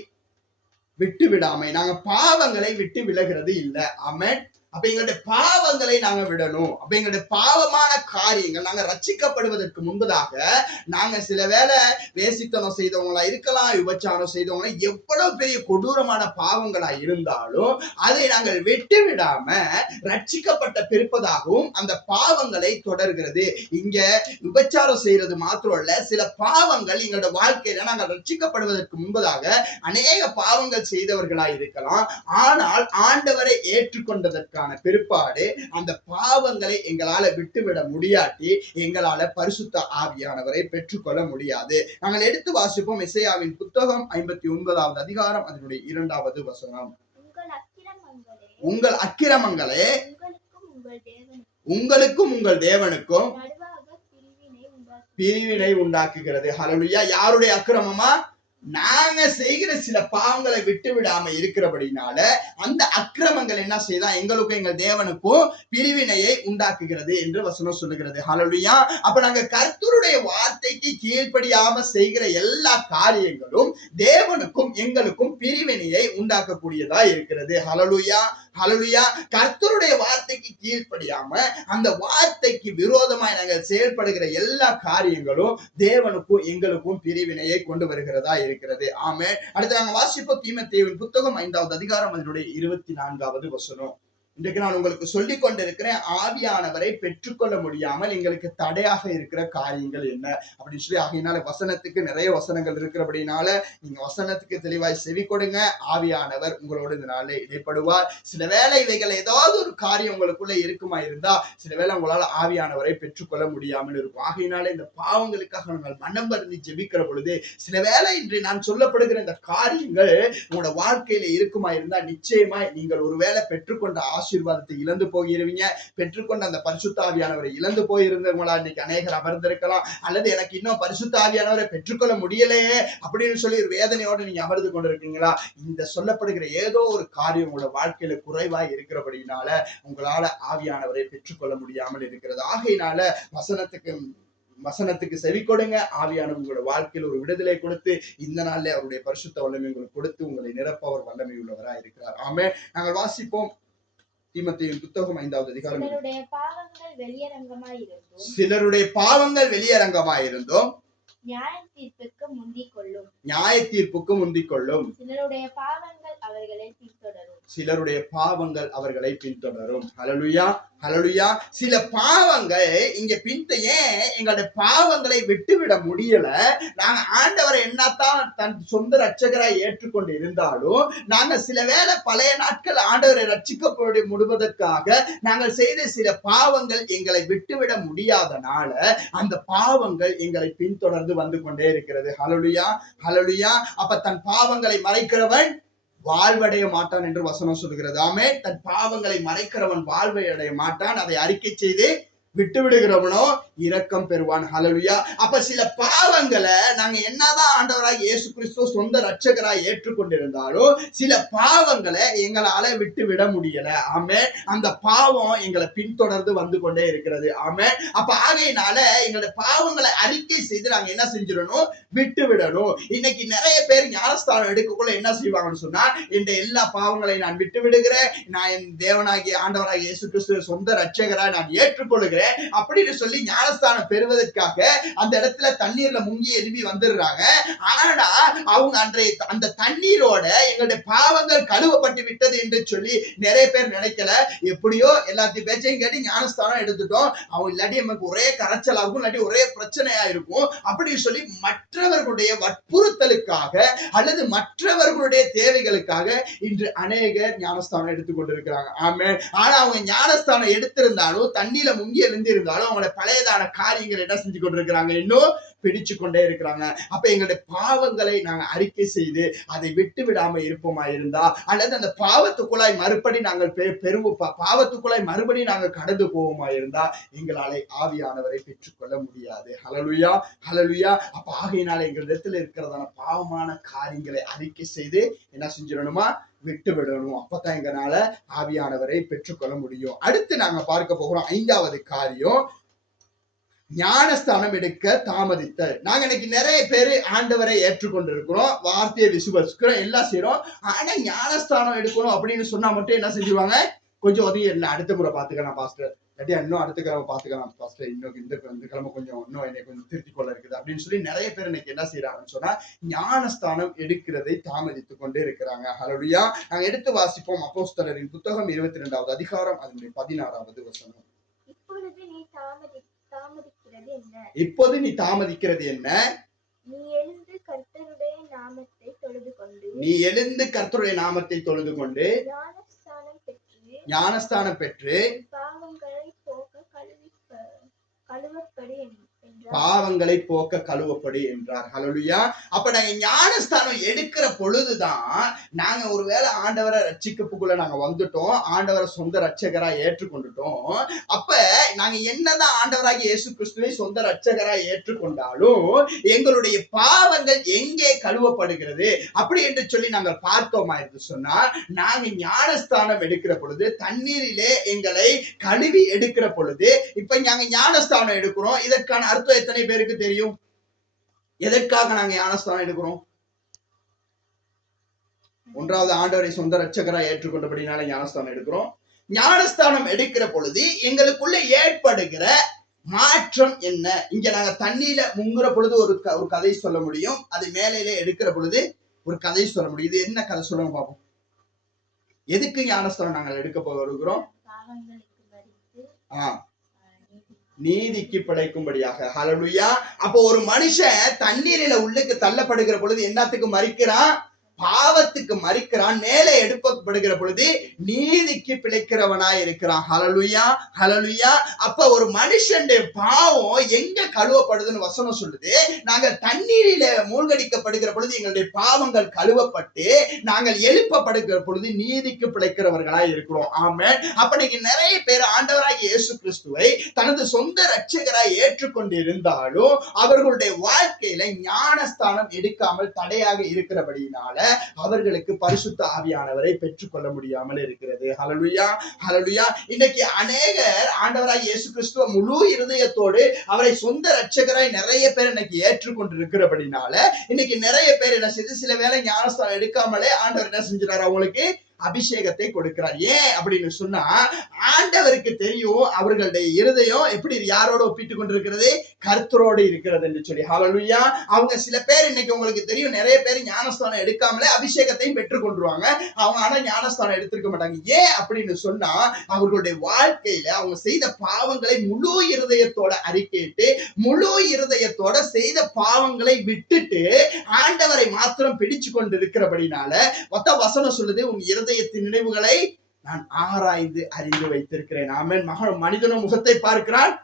விட்டு விடாமை. நாங்க பாவங்களை விட்டு விலகிறது இல்லை. ஆமே. அப்ப எங்களுடைய பாவங்களை நாங்க விடணும். அப்ப எங்களுடைய பாவமான காரியங்கள் நாங்க ரட்சிக்கப்படுவதற்கு முன்பதாக நாங்க சில வேளை வேசித்தனம் செய்தவங்களா இருக்கலாம், விபச்சாரம் செய்தவங்களா, எவ்வளவு பெரிய கொடூரமான பாவங்களா இருந்தாலும் அதை நாங்கள் விட்டு விடாம ரட்சிக்கப்பட்ட பிறப்பதாகவும் அந்த பாவங்களை தொடர்கிறது. இங்க விபச்சாரம் செய்யறது மாத்திரம் இல்ல, சில பாவங்கள் எங்களோட வாழ்க்கையில நாங்கள் ரட்சிக்கப்படுவதற்கு முன்பதாக அநேக பாவங்கள் செய்தவர்களா இருக்கலாம். ஆனால் ஆண்டவரை ஏற்றுக்கொண்டதற்கான பிற்பாடு அந்த பாவங்களை எங்களால விட்டுவிட முடியாட்டி எங்களால பரிசுத்த ஆவியானவரை பெற்றுக்கொள்ள முடியாது. நாங்கள் எடுத்து வாசிப்போம் எசேயாவின் புத்தகம் 59வது அதிகாரம் அதனுடைய 2வது வசனம். உங்கள் அக்கிரமங்களே உங்களுக்கும் உங்கள் தேவனுக்கும் பிரிவினை உண்டாக்குகிறது. ஹல்லேலூயா. யாருடைய அக்கிரமமா? நாங்க செய்கிற சில பாவங்களை விட்டு விடாம இருக்கிறபடினால அந்த அக்கிரமங்கள் என்ன செய்யலாம்? எங்களுக்கும் எங்கள் தேவனுக்கும் பிரிவினையை உண்டாக்குகிறது என்று வசனம் சொல்லுகிறது. ஹல்லேலூயா. அப்ப நாங்க கர்த்தருடைய வார்த்தைக்கு கீழ்ப்படியாம செய்கிற எல்லா காரியங்களும் தேவனுக்கும் எங்களுக்கும் பிரிவினையை உண்டாக்கக்கூடியதா இருக்கிறது. ஹல்லேலூயா. ஹல்லேலூயா. கர்த்தருடைய வார்த்தைக்கு கீழ்ப்படியாம அந்த வார்த்தைக்கு விரோதமாய் நாங்கள் செயல்படுகிற எல்லா காரியங்களும் தேவனுக்கும் எங்களுக்கும் பிரிவினையை கொண்டு வருகிறதா இருக்கிறது. ஆமே. அடுத்து நாங்க வாசிப்போம் தீமோத்தேயுவின் புத்தகம் 5வது அதிகாரம் அதனுடைய 24வது வசனம். இன்றைக்கு நான் உங்களுக்கு சொல்லிக் கொண்டிருக்கிறேன், ஆவியானவரை பெற்றுக்கொள்ள முடியாமல் எங்களுக்கு தடையாக இருக்கிற காரியங்கள் என்ன அப்படின்னு சொல்லி. ஆகையினால வசனத்துக்கு நிறைய வசனங்கள் இருக்கிறபடினால நீங்க வசனத்துக்கு தெளிவாய் செவி கொடுங்க. ஆவியானவர் உங்களோட இந்த நாளே இடைப்படுவார். சில வேளை இவைகள் ஏதாவது ஒரு காரியம் உங்களுக்குள்ள இருக்குமா இருந்தா சில வேளை உங்களால ஆவியானவரை பெற்றுக்கொள்ள முடியாமல் இருக்கும். ஆகையினால இந்த பாவங்களுக்காக நாங்கள் மனம் வருந்தி ஜெபிக்கிற பொழுது சில வேளை இன்று நான் சொல்லப்படுகிற இந்த காரியங்கள் உங்களோட வாழ்க்கையில இருக்குமா இருந்தா நிச்சயமா நீங்கள் ஒருவேளை பெற்றுக்கொண்ட ஆசீர்வாதத்தை இழந்து போயிருவீங்க. பெற்றுக்கொண்ட அந்த பரிசுத்த ஆவியானவரை இழந்து போயிருந்தவங்களா இன்னைக்கு அநேகர் அமர்ந்திருக்கலாம். அல்லது எனக்கு இன்னும் பரிசுத்த ஆவியானவரை பெற்றுக்கொள்ள முடியலையே அப்படின்னு சொல்லி வேதனையோடு நீங்க அமர்ந்து கொண்டிருக்கீங்களா? இந்த சொல்லப்படுகிற ஏதோ ஒரு காரியம் உங்களோட வாழ்க்கையில குறைவாய் இருக்கிறபடினால உங்களால ஆவியானவரை பெற்றுக்கொள்ள முடியாமல் இருக்கிறது. ஆகையினால வசனத்துக்கு செவி கொடுங்க. ஆவியானவர் உங்களோட வாழ்க்கையில் ஒரு விடுதலை கொடுத்து இந்த நாள்ல அவருடைய பரிசுத்த வல்லமை உங்களுக்கு கொடுத்து உங்களை நிரப்ப அவர் வல்லமை உள்ளவராய் இருக்கிறார். ஆமே. நாங்கள் வாசிப்போம் தீமோத்தேயுவின் புத்தகம் 5வது அதிகாரம். சிலருடைய பாவங்கள் வெளியரங்கமாயிருந்தும் நியாய தீர்ப்புக்கு முந்திக் கொள்ளும். சிலருடைய பாவங்கள் அவர்களை பின்தொடரும். சிலருடைய பாவங்கள் அவர்களை பின்தொடரும். ஹல்லேலூயா, ஹல்லேலூயா. சில பாவங்கள் இங்க ஏன் எங்களுடைய பாவங்களை விட்டுவிட முடியல? நாங்க ஆண்டவரை என்னத்தான் தன் சொந்த ரட்சகராய் ஏற்றுக்கொண்டு இருந்தாலும் நாங்க சில வேளை பழைய நாட்கள் ஆண்டவரை ரட்சிக்கப்பட முடுவதற்காக நாங்கள் செய்த சில பாவங்கள் எங்களை விட்டுவிட முடியாதனால அந்த பாவங்கள் எங்களை பின்தொடர்ந்து வந்து கொண்டே இருக்கிறது. ஹல்லேலூயா, ஹல்லேலூயா. அப்ப தன் பாவங்களை மறைக்கிறவன் வாழ்வடைய மாட்டான் என்று வசனம் சொல்கிறது. ஆமென். தன் பாவங்களை மறைக்கிறவன் வாழ்வை அடைய மாட்டான், அதை அறிக்கை செய்து விட்டு விடுகிறவனோ இரக்கம் பெறுவான். ஹல்லேலூயா. அப்ப சில பாவங்களை நாங்க என்னதான் ஆண்டவராய் இயேசு கிறிஸ்து சொந்த ரட்சகராய் ஏற்றுக்கொண்டிருந்தாலும் சில பாவங்களை எங்களால விட்டு விட முடியல. ஆமென். அந்த பாவம் எங்களை பின்தொடர்ந்து வந்து கொண்டே இருக்கிறது. ஆமென். அப்ப ஆகையினால எங்களுடைய பாவங்களை அறிக்கை செய்து நாங்க என்ன செஞ்சிடணும்? விட்டு விடணும். இன்னைக்கு நிறைய பேர் ஞானஸ்தானம் எடுக்கக்குள்ள என்ன செய்வாங்கன்னு சொன்னா, இந்த எல்லா பாவங்களையும் நான் விட்டு விடுகிறேன், நான் என் தேவனாகிய ஆண்டவராகிய இயேசு கிறிஸ்து சொந்த ரட்சகராய் நான் ஏற்றுக்கொள்ளுகிறேன் அப்படின்னு சொல்லி ஞானஸ்தானம் பெறுவதற்காக அந்த இடத்துல தண்ணீர்ல முங்கி எழுப்பி வந்துடுறாங்க. ஆனா அவங்க அன்றைய அந்த தண்ணீரோட எங்களுடைய பாவங்கள் கழுவப்பட்டு விட்டது என்று சொல்லி நிறைய பேர் நினைக்கல. எப்படியோ எல்லாத்தையும் பேச்சையும் கேட்டு ஞானஸ்தானம் எடுத்துட்டோம், அவங்க இல்லாட்டி நமக்கு ஒரே கரைச்சல் ஆகும், இல்லாட்டி ஒரே பிரச்சனையா இருக்கும் அப்படின்னு சொல்லி மற்றவர்களுடைய வற்புறுத்தலுக்காக அல்லது மற்றவர்களுடைய தேவைகளுக்காக இன்று அநேகர் ஞானஸ்தானம் எடுத்துக்கொண்டிருக்கிறாங்க. ஆமென். ஆனா அவங்க ஞானஸ்தானம் எடுத்திருந்தாலும் தண்ணீர முங்கி இருந்தாலும் அவங்களோட பழையதான காரியங்கள் என்ன செஞ்சு கொண்டிருக்கிறாங்க? இன்னும் பிடிச்சு கொண்டே இருக்கிறாங்க. அப்ப எங்களுடைய பாவங்களை நாங்க அறிக்கை செய்து அதை விட்டு விடாம இருப்போமா இருந்தா, அல்லது அந்த பாவத்துக்குள்ளாய் மறுபடி நாங்கள் பாவத்துக்குள்ளாய் மறுபடி நாங்கள் கடந்து போவோமா இருந்தா எங்களாலே ஆவியானவரை பெற்றுக்கொள்ள முடியாது. ஹல்லேலூயா, ஹல்லேலூயா. அப்ப ஆகையினால எங்களிடத்துல இருக்கிறதான பாவமான காரியங்களை அறிக்கை செய்து என்ன செஞ்சிடணுமா? விட்டு விடணும். அப்பதான் எங்களால ஆவியானவரை பெற்றுக்கொள்ள முடியும். அடுத்து நாங்க பார்க்க போகிறோம் 5வது காரியம், ஞானஸ்தானம் எடுக்க தாமதித்தல். நாங்க இன்னைக்கு நிறைய பேர் ஆண்டவரை ஏற்றுக்கொண்டிருக்கிறோம், வார்த்தையை விசுவாசிக்கிறோம், எல்லாம் செய்யறோம். ஆனா ஞானஸ்தானம் எடுக்கணும் அப்படின்னு சொன்னா மட்டும் என்ன செஞ்சுவாங்க? கொஞ்சம் ஒதுங்கி என்ன அடுத்த முறை பாத்துக்கலாம் பாஸ்டர், இல்லாட்டி இன்னும் அடுத்த கிழமை பாத்துக்கலாம் பாஸ்டர், இன்னும் இந்த கிழமை கொஞ்சம் இன்னும் என்னை கொஞ்சம் திருத்திக் கொள்ள இருக்குது அப்படின்னு சொல்லி நிறைய பேர் இன்னைக்கு என்ன செய்யறாங்கன்னு சொன்னா ஞானஸ்தானம் எடுக்கிறதை தாமதித்துக் கொண்டே இருக்கிறாங்க. ஹல்லேலூயா. நாங்க எடுத்து வாசிப்போம் அப்போஸ்தலரின் புத்தகம் 22வது அதிகாரம் அதனுடைய 16வது வசனம். இப்போது நீ தாமதிக்கிறது என்ன? நீ எழுந்து கர்த்தருடைய நாமத்தை தொழுது கொண்டு ஞானஸ்தானம் பெற்று பாவங்களை போக்க கழுவப்படி என்றார். ஹல்லேலூயா. அப்ப நாங்க ஞானஸ்தானம் எடுக்கிற பொழுதுதான் நாங்க ஒருவேளை ஆண்டவரை ரட்சிக்கப்புக்குள்ள நாங்க வந்துட்டோம், ஆண்டவரை சொந்த ரட்சகரா ஏற்றுக்கொண்டுட்டோம். அப்ப நாங்க என்னதான் ஆண்டவராகிய இயேசு கிறிஸ்துவை சொந்த ரட்சகரா ஏற்றுக்கொண்டாலும் எங்களுடைய பாவங்கள் எங்கே கழுவப்படுகிறது அப்படி என்று சொல்லி நாங்கள் பார்த்தோமா என்று சொன்னா, நாங்க ஞானஸ்தானம் எடுக்கிற பொழுது தண்ணீரிலே எங்களை கழுவி எடுக்கிற பொழுது, இப்ப நாங்க ஞானஸ்தானம் எடுக்கிறோம், இதற்கான அர்த்தம் எத்தனை பேருக்கு தெரியும்? எதற்காக நாங்க ஞானஸ்தானம் எடுக்கிறோம்? 1வது ஆண்டவரை சொந்த ரட்சகராய் ஏற்றுக்கொண்டபடினால ஞானஸ்தானம் எடுக்கிறோம். ஞானஸ்தானம் எடுக்கிற பொழுது எங்களுக்குள்ள ஏற்படுகிற மாற்றம் என்ன? இங்க நாங்க தண்ணியில முங்குற பொழுது ஒரு கதை சொல்ல முடியும், அது மேலையில எடுக்கிற பொழுது ஒரு கதை சொல்ல முடியும். இது என்ன கதை சொல்லுங்க பாப்போம். எதுக்கு ஞானஸ்தானம் நாங்கள் எடுக்க போகிறோம்? நீதிக்கு படைக்கும்படியாக. ஹல்லேலூயா. அப்போ ஒரு மனுஷன் தண்ணீரில உள்ளுக்கு தள்ளப்படுகிற பொழுது என்னத்துக்கு மறிக்கிறான்? பாவத்துக்கு மறிக்கிறான். மேலே எடுக்கப்படுகிற பொழுது நீதிக்கு பிழைக்கிறவனாய் இருக்கிறான். ஹல்லேலூயா, ஹல்லேலூயா. அப்ப ஒரு மனுஷனுடைய பாவம் எங்க கழுவப்படுதுன்னு வசனம் சொல்லுது. நாங்கள் தண்ணீரில மூழ்கடிக்கப்படுகிற பொழுது எங்களுடைய பாவங்கள் கழுவப்பட்டு நாங்கள் எழுப்பப்படுகிற பொழுது நீதிக்கு பிழைக்கிறவர்களாய் இருக்கிறோம். ஆமென். அப்ப நீங்க நிறைய பேர் ஆண்டவராகிய இயேசு கிறிஸ்துவை தனது சொந்த ரட்சகராய் ஏற்றுக்கொண்டு இருந்தாலும் அவர்களுடைய வாழ்க்கையில ஞானஸ்தானம் எடுக்காமல் தடையாக இருக்கிறபடியினால அவர்களுக்கு பரிசுத்த ஆவியானவரை பெற்றுக்கொள்ள முடியாமல் இருக்கிறது. ஹல்லேலூயா, ஹல்லேலூயா. இன்னைக்கு அநேகர் ஆண்டவராய் இயேசு கிறிஸ்துவ முழு இருதயத்தோடு அவரை சொந்த ரட்சகராய் நிறைய பேர் இன்னைக்கு ஏற்றுக்கொண்டு இருக்கிறபடினால இன்னைக்கு நிறைய பேர் என்ன செய்து சில வேளை ஞானஸ்தானம் எடுக்காமலே ஆண்டவர் என்ன செஞ்சாரு? அவங்களுக்கு அபிஷேகத்தை கொடுக்கிறார். ஏன் அப்படின்னு சொன்னா ஆண்டவருக்கு தெரியும் அவர்களுடைய இருதயம் எப்படி யாரோட ஒப்பிட்டு கொண்டிருக்கிறது, கர்த்தரோடு இருக்கிறது என்று சொல்லி. ஹல்லேலூயா. அவங்க சில பேர் இன்னைக்கு உங்களுக்கு தெரியும் நிறைய பேர் ஞானஸ்தானம் எடுக்காமலே அபிஷேகத்தையும் பெற்றுக் கொண்டுருவாங்க. அவங்க ஆனா ஞானஸ்தானம் எடுத்திருக்க மாட்டாங்க. ஏன் அப்படின்னு சொன்னா அவர்களுடைய வாழ்க்கையில அவங்க செய்த பாவங்களை முழு இருதயத்தோட அறிக்கையிட்டு முழு இருதயத்தோட செய்த பாவங்களை விட்டுட்டு ஆண்டவரை மாத்திரம் பிடிச்சு கொண்டு இருக்கிறபடினால வசனம் சொல்லுது, உன் இருதயத்தின் நினைவுகளை நான் ஆராய்ந்து அறிந்து வைத்திருக்கிறேன். ஆமென். மனிதனும் முகத்தை பார்க்கிறான்,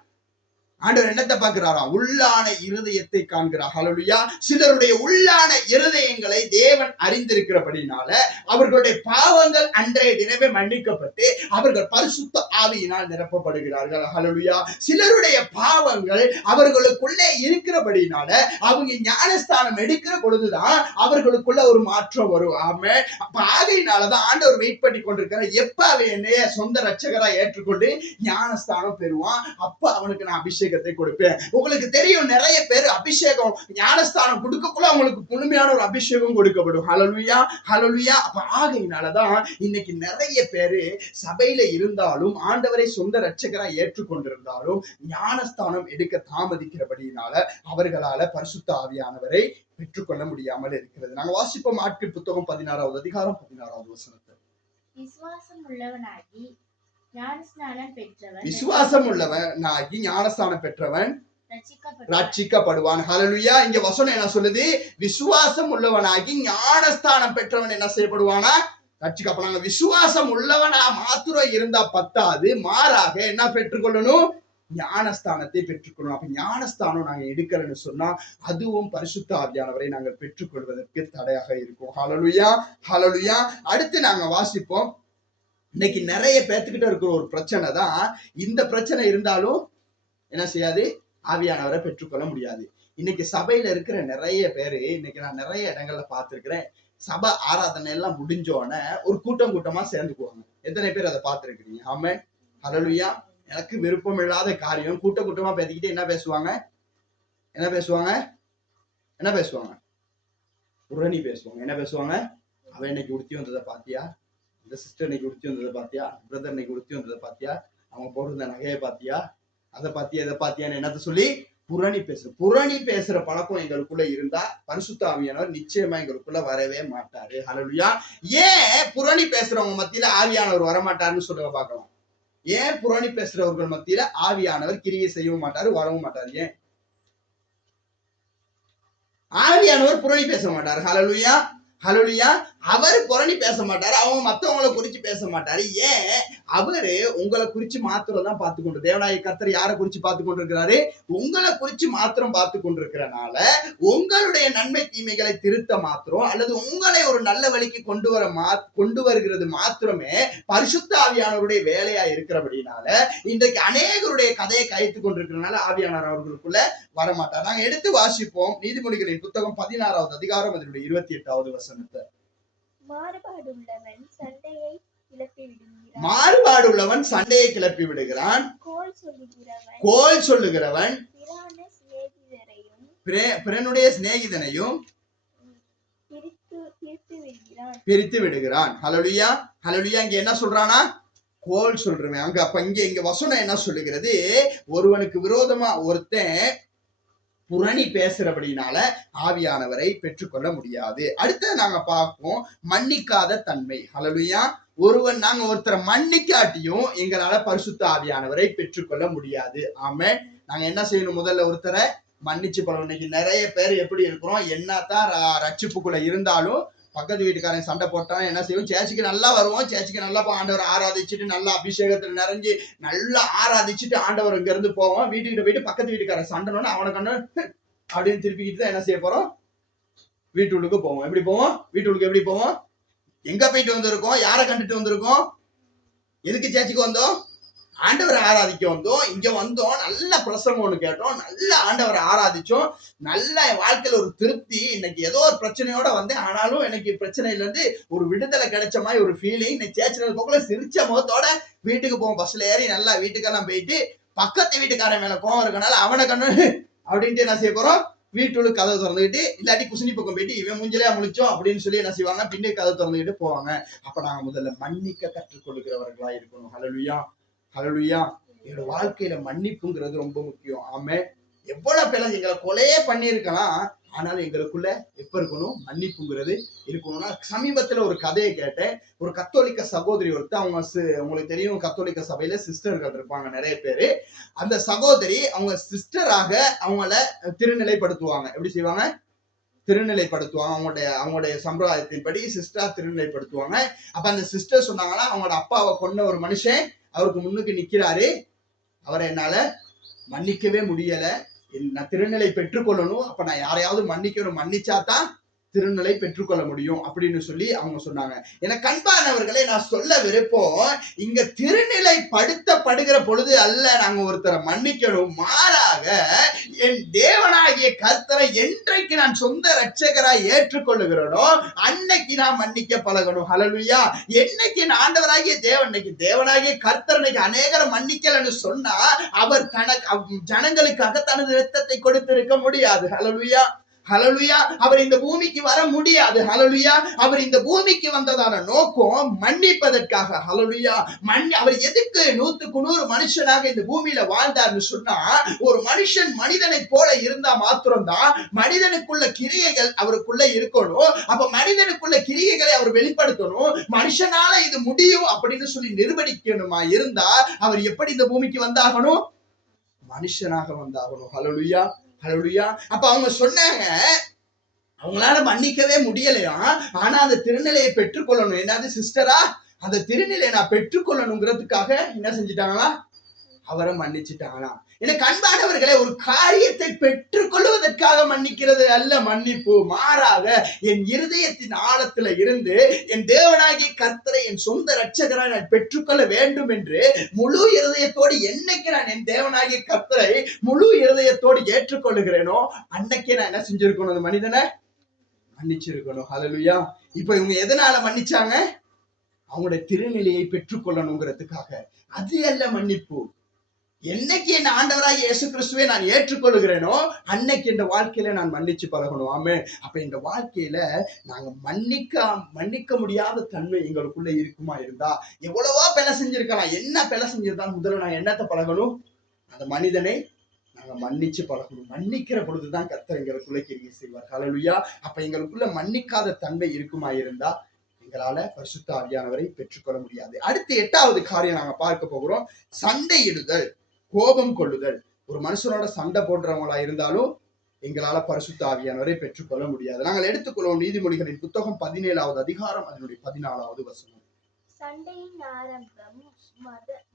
ஆண்டவர் என்னத்தை பார்க்கிறாரா, உள்ளான இருதயத்தை காண்கிறார். ஹல்லேலூயா. சிலருடைய உள்ளான இருதயங்களை தேவன் அறிந்திருக்கிறபடினால அவர்களுடைய பாவங்கள் அன்றைய தினமே மன்னிக்கப்பட்டு அவர்கள் பரிசுத்த ஆவியினால் நிரப்பப்படுகிறார்கள். ஹல்லேலூயா. சிலருடைய பாவங்கள் அவர்களுக்குள்ளே இருக்கிறபடினால அவங்க ஞானஸ்தானம் எடுக்கிற பொழுதுதான் அவர்களுக்குள்ள ஒரு மாற்றம் வரும். ஆமென். அப்ப ஆகையினாலதான் ஆண்டவர் வெயிட் பண்ணி கொண்டிருக்கிறார், எப்ப அவன் என்னைய சொந்த ரட்சகரா ஏற்றுக்கொண்டு ஞானஸ்தானம் பெறுவான், அப்ப அவனுக்கு நான் அபிஷேகத்தை கொடுப்பேன். உங்களுக்கு தெரியும் நிறைய பேர் அபிஷேகம் ஞானஸ்தானம் கொடுக்கக்குள்ள அவங்களுக்கு முழுமையான ஒரு அபிஷேகம் கொடுக்கப்படும். ஹல்லேலூயா. ஹல்லேலூயா. அப்ப ஆகையினாலதான் இன்னைக்கு நிறைய பேரு சபையில இருந்தாலும் ஆண்டவரை சொந்த ரட்சகரா ஏற்றுக்கொண்டிருந்தாலும் ஞானஸ்தானம் எடுக்க தாமதிக்கிறபடினால அவர்களால பரிசுத்த ஆவியானவரை பெற்றுக்கொள்ள முடியாமல் இருக்கிறது. நாங்க வாசிப்போம் ஆட்கள் புத்தகம் 16வது அதிகாரம் 16வது வசனத்தை. விசுவாசம் உள்ளவனாகி ஞானஸ்நானம் பெற்றவன் ரட்சிக்கப்படுவான். ஹல்லேலூயா. இங்க வசனம் என்ன சொல்லுது, விசுவாசம் உள்ளவனாகி ஞானஸ்தானம் பெற்றவன் என்ன செய்யப்படுவானா, ரட்சிக்கப்படாங்க. விசுவாசம் உள்ளவனா மாத்திரம் இருந்தா பத்தாது, மாறாக என்ன பெற்றுக்கொள்ளணும், ஞானஸ்தானத்தை பெற்றுக்கொள்ளணும். அப்ப ஞானஸ்தானம் நாங்க எடுக்கிறோம்னு சொன்னா அதுவும் பரிசுத்த ஆவியானவரை நாங்கள் பெற்றுக்கொள்வதற்கு தடையாக இருக்கும். ஹல்லேலூயா. ஹல்லேலூயா. அடுத்து நாங்க வாசிப்போம், இன்னைக்கு நிறைய பேத்துக்கிட்ட இருக்கிற ஒரு பிரச்சனை தான், இந்த பிரச்சனை இருந்தாலும் என்ன செய்யாது, ஆவியானவரை பெற்றுக்கொள்ள முடியாது. இன்னைக்கு சபையில இருக்கிற நிறைய பேரு, இன்னைக்கு நான் நிறைய இடங்கள்ல பார்த்திருக்கிறேன், சபை ஆராதனை எல்லாம் முடிஞ்சோடனே ஒரு கூட்டமா சேர்ந்துக்குவாங்க. எத்தனை பேர் அதை பார்த்திருக்கிறீங்க? ஆமென். ஹல்லேலூயா. எனக்கு விருப்பம் இல்லாத காரியம் கூட்டமா பேசிக்கிட்டு என்ன பேசுவாங்க, புரணி பேசுவாங்க. என்ன பேசுவாங்க, அவன் இன்னைக்கு உடுத்தி வந்ததை பாத்தியா, இந்த சிஸ்டர் இன்னைக்கு உடுத்தி வந்ததை பாத்தியா, பிரதர் இன்னைக்கு உடுத்தி வந்ததை பாத்தியா, அவங்க போட்டிருந்த நகையை பாத்தியா, அதை பாத்தியா, இதை பாத்தியான்னு என்னத்த சொல்லி புரணி பேசுற பழக்கம் எங்களுக்குள்ள இருந்தா பரிசுத்த ஆவியானவர் நிச்சயமா எங்களுக்குள்ள வரவே மாட்டாரு. ஹல்லேலூயா. ஏன் புரணி பேசுறவங்க மத்தியில ஆவியானவர் வரமாட்டாருன்னு சொல்லுங்க பார்க்கலாம். ஏன் புரணி பேசுறவர்கள் மத்தியில ஆவியானவர் கிரியை செய்யவும் மாட்டாரு, வரவும் மாட்டாரு? ஏன் ஆவியானவர் புரணி பேச மாட்டாரு? ஹல்லேலூயா. ஹல்லேலூயா. அவர் புரணி பேச மாட்டாரு, அவங்க மத்தவங்களை குறிச்சு பேச மாட்டாரு. ஏன், அவரு உங்களை குறிச்சு மாத்திரம் தான் பார்த்து கொண்டு, தேவனாய கர்த்தர் யாரை குறிச்சு பார்த்து கொண்டிருக்கிறாரு, உங்களை குறிச்சு மாத்திரம் பார்த்து கொண்டிருக்கிறனால உங்களுடைய நன்மை தீமைகளை திருத்த மாத்திரம் அல்லது உங்களை ஒரு நல்ல வழிக்கு கொண்டு வருகிறது மாத்திரமே பரிசுத்த ஆவியானவருடைய வேலையா இருக்கிறபடினால இன்றைக்கு அநேகருடைய கதையை கைத்து கொண்டிருக்கிறனால ஆவியானவர் அவர்களுக்குள்ள வரமாட்டார். நாங்க எடுத்து வாசிப்போம் நீதிமொழிகளின் புத்தகம் 16வது அதிகாரம் அதனுடைய 28வது வசனத்தை. மாறுபாடுள்ளவன் சண்டையை கிளப்பி விடுகிறான், கோல் சொல்லுகிறவன் பிறனுடைய சிநேகிதனையும் பிரித்து விடுகிறான். ஹல்லேலூயா. ஹல்லேலூயா. இங்க என்ன சொல்றானா, கோல் சொல்றவன். அங்க அப்ப இங்க வசனம் என்ன சொல்லுகிறது, ஒருவனுக்கு விரோதமா ஒருத்தன் புரணி பேசுறபடினால ஆவியானவரை பெற்றுக்கொள்ள முடியாது. அடுத்து நாங்க பார்ப்போம் மன்னிக்காத தன்மை. ஹல்லேலூயா. நாங்க ஒருத்தரை மன்னிக்காட்டியும் எங்களால பரிசுத்த ஆவியானவரை பெற்றுக்கொள்ள முடியாது. ஆமென். நாங்க என்ன செய்யணும், முதல்ல ஒருத்தரை மன்னிச்சு பழகணும். இன்னைக்கு நிறைய பேர் எப்படி இருக்கிறோம், என்னத்தான் ரட்சிப்புக்குள்ள இருந்தாலும் பக்கத்து வீட்டுக்காரன் சண்டை போட்டான் என்ன செய்வோம், சேர்ச்சிக்கு நல்லா வருவோம், சேர்ச்சிக்கு நல்லா ஆண்டவரை ஆராதிச்சுட்டு நல்லா அபிஷேகத்துல நிறைஞ்சு நல்லா ஆராதிச்சுட்டு ஆண்டவர் இங்க இருந்து போவோம். வீட்டுக்கிட்ட போயிட்டு பக்கத்து வீட்டுக்காரன் சண்டைன்னு அவனை கண்ணு அப்படின்னு திருப்பிக்கிட்டு தான் என்ன செய்ய போறோம், வீட்டுக்கு போவோம். எப்படி போவோம், வீட்டுக்கு எப்படி போவோம், எங்க போயிட்டு வந்திருக்கோம், யாரை கண்டுட்டு வந்திருக்கோம், எதுக்கு சேர்ச்சிக்கு வந்தோம், ஆண்டவரை ஆராதிக்க வந்தோம். இங்க வந்தோம், நல்ல பிரசங்கம் ஒண்ணு கேட்டோம், நல்ல ஆண்டவரை ஆராதிச்சோம், நல்ல என் வாழ்க்கையில ஒரு திருப்தி. இன்னைக்கு ஏதோ ஒரு பிரச்சனையோட வந்தேன், ஆனாலும் எனக்கு பிரச்சனையில இருந்து ஒரு விடுதலை கிடைச்ச மாதிரி ஒரு ஃபீலிங். இன்னைக்கு சேர்ச்சில போக்குள்ள சிரிச்ச முகத்தோட வீட்டுக்கு போவோம். பஸ்ல ஏறி நல்லா வீட்டுக்கெல்லாம் போயிட்டு பக்கத்து வீட்டுக்காரன் மேல கோவம் இருக்கனால அவனை கண்ணு அப்படின்ட்டு என்ன செய்ய போறோம், வீட்டுள்ள கதவு திறந்துக்கிட்டு இல்லாட்டி குசினி பக்கம் போயிட்டு இவன் மூஞ்சிலையா முழிச்சோம் அப்படின்னு சொல்லி என்ன செய்வாங்க, பின்னே கதவு திறந்துக்கிட்டு போவாங்க. அப்ப நாங்க முதல்ல மன்னிக்க கற்றுக் கொடுக்கிறவர்களா இருக்கணும். ஹல்லேலூயா, ஹல்லேலூயா. என்னோட வாழ்க்கையில மன்னிப்புங்கிறது ரொம்ப முக்கியம். ஆமென். எவ்வளவு பேர் எங்களை கொலையே பண்ணியிருக்கலாம், ஆனாலும் எங்களுக்குள்ள எப்ப இருக்கணும், மன்னிப்புங்கிறது இருக்கணும்னா. சமீபத்துல ஒரு கதையை கேட்டேன். ஒரு கத்தோலிக்க சகோதரி ஒருத்தர், அவங்க உங்களுக்கு தெரியும் கத்தோலிக்க சபையில சிஸ்டர்கள் இருப்பாங்க நிறைய பேரு. அந்த சகோதரி அவங்க சிஸ்டராக அவங்கள திருநிலைப்படுத்துவாங்க. எப்படி செய்வாங்க, திருநிலைப்படுத்துவாங்க. அவங்களுடைய சம்பிரதாயத்தின்படி சிஸ்டரா திருநிலைப்படுத்துவாங்க. அப்ப அந்த சிஸ்டர் சொன்னாங்களா, அவங்களோட அப்பாவை கொன்ன ஒரு மனுஷன் அவருக்கு முன்னுக்கு நிக்கிறாரு, அவரை என்னால மன்னிக்கவே முடியல, நான் திருநிலை பெற்றுக்கொள்ளணும், அப்ப நான் யாரையாவது மன்னிக்கணும், மன்னிச்சாதான் திருநிலை பெற்றுக்கொள்ள முடியும் அப்படின்னு சொல்லி அவங்க சொன்னாங்க. எனக்கு அன்பானவர்களே, நான் சொல்ல விருப்பம், இங்க திருநிலை படுத்தப்படுகிற பொழுது அல்ல நாங்க ஒருத்தரை மன்னிக்கணும், மாறாக என் தேவனாகிய கர்த்தரை என்றைக்கு நான் சொந்த இரட்சகராய் ஏற்றுக்கொள்ளுகிறேனோ அன்னைக்கு நான் மன்னிக்க பழகணும். ஹல்லேலூயா. என்னைக்கு என் ஆண்டவராகிய தேவனாகிய கர்த்தர் இன்னைக்கு அநேகரை மன்னிக்கலன்னு சொன்னா அவர் ஜனங்களுக்காக தனது இரத்தத்தை கொடுத்திருக்க முடியாது. ஹல்லேலூயா, ஹல்லேலூயா. அவர் இந்த பூமிக்கு வர முடியாது. ஹல்லேலூயா. அவர் இந்த பூமிக்கு வந்ததான நோக்கம் மன்னிப்பதற்காக. ஹல்லேலூயா. அவர் எதுக்கு 100க்கு 100 மனுஷனாக இந்த பூமியில வாழ்ந்தார்னு சொன்னா, ஒரு மனுஷன் மனிதனை போல இருந்தா மாத்திரம்தான் மனிதனுக்குள்ள கிரியைகள் அவருக்குள்ள இருக்கணும். அப்ப மனிதனுக்குள்ள கிரியைகளை அவர் வெளிப்படுத்தணும். மனுஷனால இது முடியும் அப்படின்னு சொல்லி நிரூபிக்கணுமா இருந்தா அவர் எப்படி இந்த பூமிக்கு வந்தாகணும், மனுஷனாக வந்தாகணும். ஹல்லேலூயா, ஹல்லேலூயா. அப்ப அவங்க சொன்னாங்க, அவங்களால மன்னிக்கவே முடியலையா, ஆனா அந்த திருநிலையை பெற்றுக்கொள்ளணும். என்னது சிஸ்டரா, அந்த திருநிலையை நான் பெற்றுக்கொள்ளணுங்கிறதுக்காக என்ன செஞ்சிட்டாங்களா, அவரை மன்னிச்சுட்டாங்களா. எனக்கு அன்பானவர்களே, ஒரு காரியத்தை பெற்றுக்கொள்வதற்காக மன்னிக்கிறது அல்ல மன்னிப்பு, மாறாக என் இருதயத்தின் ஆழத்துல இருந்து என் தேவனாகிய கர்த்தரை என் சொந்த இரட்சகராய் நான் பெற்றுக்கொள்ள வேண்டும் என்று முழு இருதயத்தோடு என்னைக்கு நான் என் தேவனாகிய கர்த்தரை முழு இருதயத்தோடு ஏற்றுக்கொள்ளுகிறேனோ அன்னைக்கே நான் என்ன செஞ்சிருக்கணும், அந்த மனிதனை மன்னிச்சிருக்கணும். ஹல்லேலூயா. இப்ப இவங்க எதனால மன்னிச்சாங்க, அவங்களுடைய திருநிலையை பெற்றுக்கொள்ளணுங்கிறதுக்காக. அது அல்ல மன்னிப்பு. என்னைக்கு என் ஆண்டவராக இயேசு கிறிஸ்துவை நான் ஏற்றுக்கொள்கிறேனோ அன்னைக்கு இந்த வாழ்க்கையில நான் மன்னிச்சு பழகணும். ஆமென். அப்ப இந்த வாழ்க்கையில நாங்க மன்னிக்க முடியாத தன்மை எங்களுக்குள்ள இருக்குமா இருந்தா, எவ்வளவோ பிழை செஞ்சிருக்கலாம், என்ன பிழை செஞ்சிருந்தாலும் முதல்ல நான் என்னத்தை பழகணும், அந்த மனிதனை நாங்க மன்னிச்சு பழகணும். மன்னிக்கிற பொழுதுதான் கர்த்தர் எங்களுக்குள்ள கிரியை செய்வார். ஹல்லேலூயா. அப்ப எங்களுக்குள்ள மன்னிக்காத தன்மை இருக்குமா இருந்தா எங்களால பரிசுத்த ஆவியானவரை பெற்றுக்கொள்ள முடியாது. அடுத்து 8வது காரியம் நாங்க பார்க்க போகிறோம், சண்டையிடுதல், கோபம் கொள்ளுதல். ஒரு மனுஷனோட சண்டை போடுறவங்களா இருந்தாலும் எங்களால பரிசுத்த ஆவியானவரை பெற்றுக்கொள்ள முடியாது. நாங்கள் எடுத்துக்கொள்வோம் நீதிமொழிகளின் புத்தகம் 17வது அதிகாரம் அதனுடைய 14வது வசனம். சண்டையின் ஆரம்பம்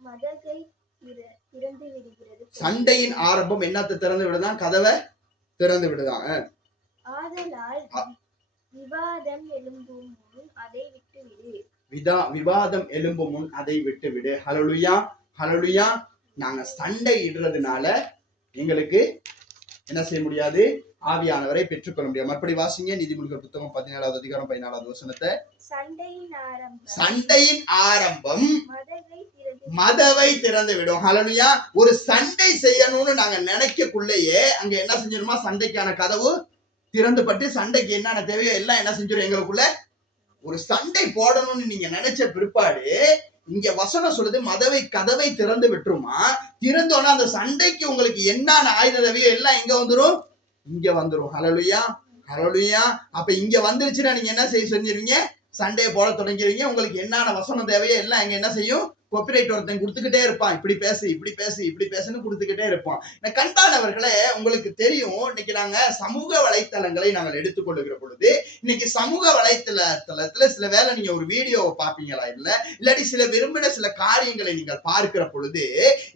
மதகை திறந்து விடுகிறது. சண்டையின் ஆரம்பம் என்னத்தை திறந்து விடுதான், கதவை திறந்து விடுதான். ஆதலால் விவாதம் எழும்பும் முன் அதை விட்டு விடு. விவாதம் எழும்பும் முன் அதை விட்டு விடு. ஹல்லேலூயா, ஹல்லேலூயா. நாங்க சண்டை இடுறதுனால எங்களுக்கு என்ன செய்ய முடியாது, ஆவியானவரை பெற்றுக்கொள்ள முடியாது. மறுபடி வாசிங்க நீதிமொழிகள் புத்தகம் 17வது அதிகாரம் 14வது வசனத்தை. சண்டையின் ஆரம்பம் மதவை திறந்து விடும். ஹல்லேலூயா. ஒரு சண்டை செய்யணும்னு நாங்க நினைக்கக்குள்ளேயே அங்க என்ன செஞ்சிருமா, சண்டைக்கான கதவு திறந்துபட்டு சண்டைக்கு என்னென்ன தேவையோ எல்லாம் என்ன செஞ்சிடும் எங்களுக்குள்ள. ஒரு சண்டை போடணும்னு நீங்க நினைச்ச பிற்பாடு இங்க வசனம் சொல்லுது, கதவை திறந்து விட்டுருமா. திறந்தோன்னா அந்த சண்டைக்கு உங்களுக்கு என்னென்ன ஆயுத தேவையோ எல்லாம் எங்க வந்துரும், இங்க வந்துரும். ஹல்லேலூயா, ஹல்லேலூயா. அப்ப இங்க வந்துருச்சுன்னா நீங்க என்ன செஞ்சிருவீங்க, சண்டையை போட தொடங்கிடுவீங்க. உங்களுக்கு என்னென்ன வசனம் தேவையோ எல்லாம் எங்க என்ன செய்யும், காப்பிரைட் ஒருத்தன் கொடுத்துக்கிட்டே இருப்பான், இப்படி பேசு இப்படி பேசு இப்படி பேசுன்னு கொடுத்துக்கிட்டே இருப்பான். கண்பானவர்களே, உங்களுக்கு தெரியும், இன்னைக்கு நாங்க சமூக வலைத்தளங்களை நாங்கள் எடுத்துக்கொள்ளுகிற பொழுது, இன்னைக்கு சமூக வலைத்தளத்துல சில வேளை நீங்க ஒரு வீடியோவை பார்ப்பீங்களா, இல்லாட்டி சில விரும்பின சில காரியங்களை நீங்கள் பார்க்கிற பொழுது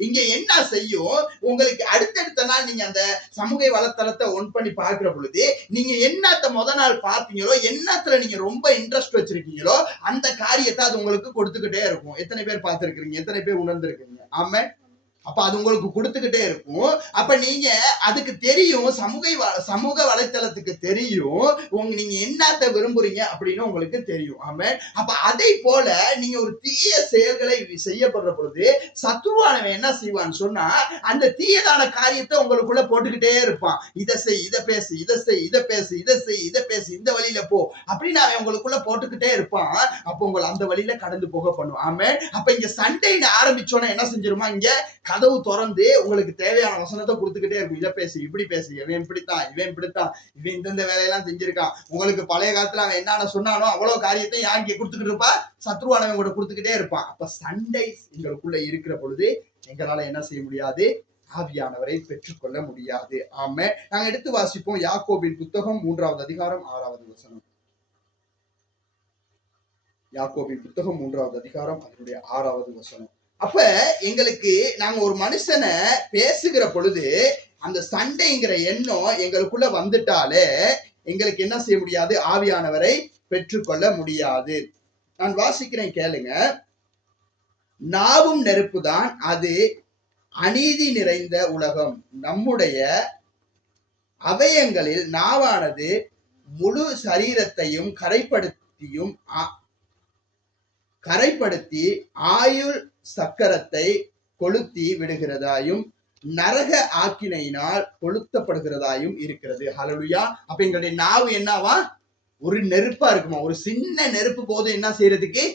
இங்க என்ன செய்யும், உங்களுக்கு அடுத்தடுத்த நாள் நீங்க அந்த சமூக வலைத்தளத்தை ஒன் பண்ணி பார்க்கிற பொழுது நீங்க என்னத்த முத நாள் பார்த்தீங்களோ, என்னத்துல நீங்க ரொம்ப இன்ட்ரெஸ்ட் வச்சிருக்கீங்களோ அந்த காரியத்தை அது உங்களுக்கு கொடுத்துக்கிட்டே இருக்கும். எத்தனை பேர் பார்த்திருக்கீங்க, எத்தனை பேர் உணர்ந்திருக்கீங்க? ஆமென். அப்ப அது உங்களுக்கு கொடுத்துக்கிட்டே இருக்கும். அப்ப நீங்க அதுக்கு தெரியும், சமூக வலைத்தளத்துக்கு தெரியும் நீங்க என்னத்த விரும்புறீங்க அப்படின்னு உங்களுக்கு தெரியும். ஆமென். அப்ப அதை போல நீங்க ஒரு தீய செயல்களை செய்யப்படுற பொழுது சத்துருவானவன் என்ன செய்வான்னு சொன்னா அந்த தீயதான காரியத்தை உங்களுக்குள்ள போட்டுக்கிட்டே இருப்பான். இதை செய், இதை பேசு, இதை செய், இதை பேசு, இதை செய், இதை பேசு, இந்த வழியில போ அப்படின்னு அவன் உங்களுக்குள்ள போட்டுக்கிட்டே இருப்பான். அப்ப உங்களை அந்த வழியில கடந்து போக பண்ணுவான். ஆமென். அப்ப இங்க சண்டைன்னு ஆரம்பிச்சோன்னா என்ன செஞ்சிருமா, இங்க கதவு திறந்து உங்களுக்கு தேவையான வசனத்தை கொடுத்துக்கிட்டே இருக்கும். இதை பேசு, இப்படி பேசு, இவன் இப்படித்தான், இவன் இப்படித்தான், இவன் இந்தந்த வேலையெல்லாம் செஞ்சிருக்கான். உங்களுக்கு பழைய காலத்துல அவன் என்னென்ன சொன்னானோ அவ்வளவு காரியத்தை யாருக்கு கொடுத்துக்கிட்டு இருப்பா, சத்ருவானவன் கூட கொடுத்துக்கிட்டே இருப்பான். அப்ப சண்டை எங்களுக்குள்ள இருக்கிற பொழுது எங்களால என்ன செய்ய முடியாது, ஆவியானவரை பெற்றுக்கொள்ள முடியாது. ஆமே. நாங்க எடுத்து வாசிப்போம் யாக்கோபின் புத்தகம் 3வது அதிகாரம் 6வது வசனம். யாக்கோபின் புத்தகம் 3வது அதிகாரம் அதனுடைய 6வது வசனம். அப்ப எங்களுக்கு நாங்க ஒரு மனுஷனை பேசுகிற பொழுது அந்த சண்டைங்கிற எண்ணம் எங்களுக்குள்ள வந்துட்டாலே எங்களுக்கு என்ன செய்ய முடியாது, ஆவியானவரை பெற்றுக்கொள்ள முடியாது. நான் வாசிக்கிறேன் கேளுங்க. நாவும் நெருப்புதான், அது அநீதி நிறைந்த உலகம். நம்முடைய அவயங்களில் நாவானது முழு சரீரத்தையும் கரைப்படுத்தி ஆயுள் சக்கரத்தை கொளுத்தி விடுகிறதாயும் நரக ஆக்கினையினால் கொளுத்தப்படுகிறதாயும் இருக்கிறது. ஹல்லேலூயா. அப்ப எங்களுடைய நாவு என்னவா, ஒரு நெருப்பா இருக்குமா. ஒரு சின்ன நெருப்பு போதும் என்ன செய்யறதுக்கு,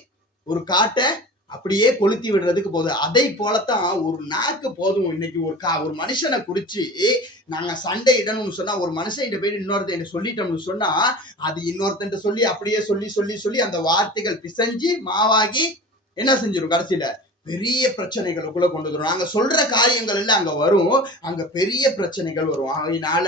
ஒரு காட்டை அப்படியே கொளுத்தி விடுறதுக்கு போதும். அதை போலத்தான் ஒரு நாக்கு போதும். இன்னைக்கு ஒரு மனுஷனை குறிச்சு நாங்க சண்டை இடணும்னு சொன்னா, ஒரு மனுஷன் போய் இன்னொருத்த சொல்லிட்டோம்னு சொன்னா அது இன்னொருத்தன் சொல்லி அப்படியே சொல்லி சொல்லி சொல்லி அந்த வார்த்தைகள் பிசைஞ்சு மாவாகி என்ன செஞ்சிடும், கடைசியில பெரிய பிரச்சனைகளுக்குள்ள கொண்டு வரும். நாங்க சொல்ற காரியங்கள் எல்லாம் அங்க வரும், அங்க பெரிய பிரச்சனைகள் வரும். அதனால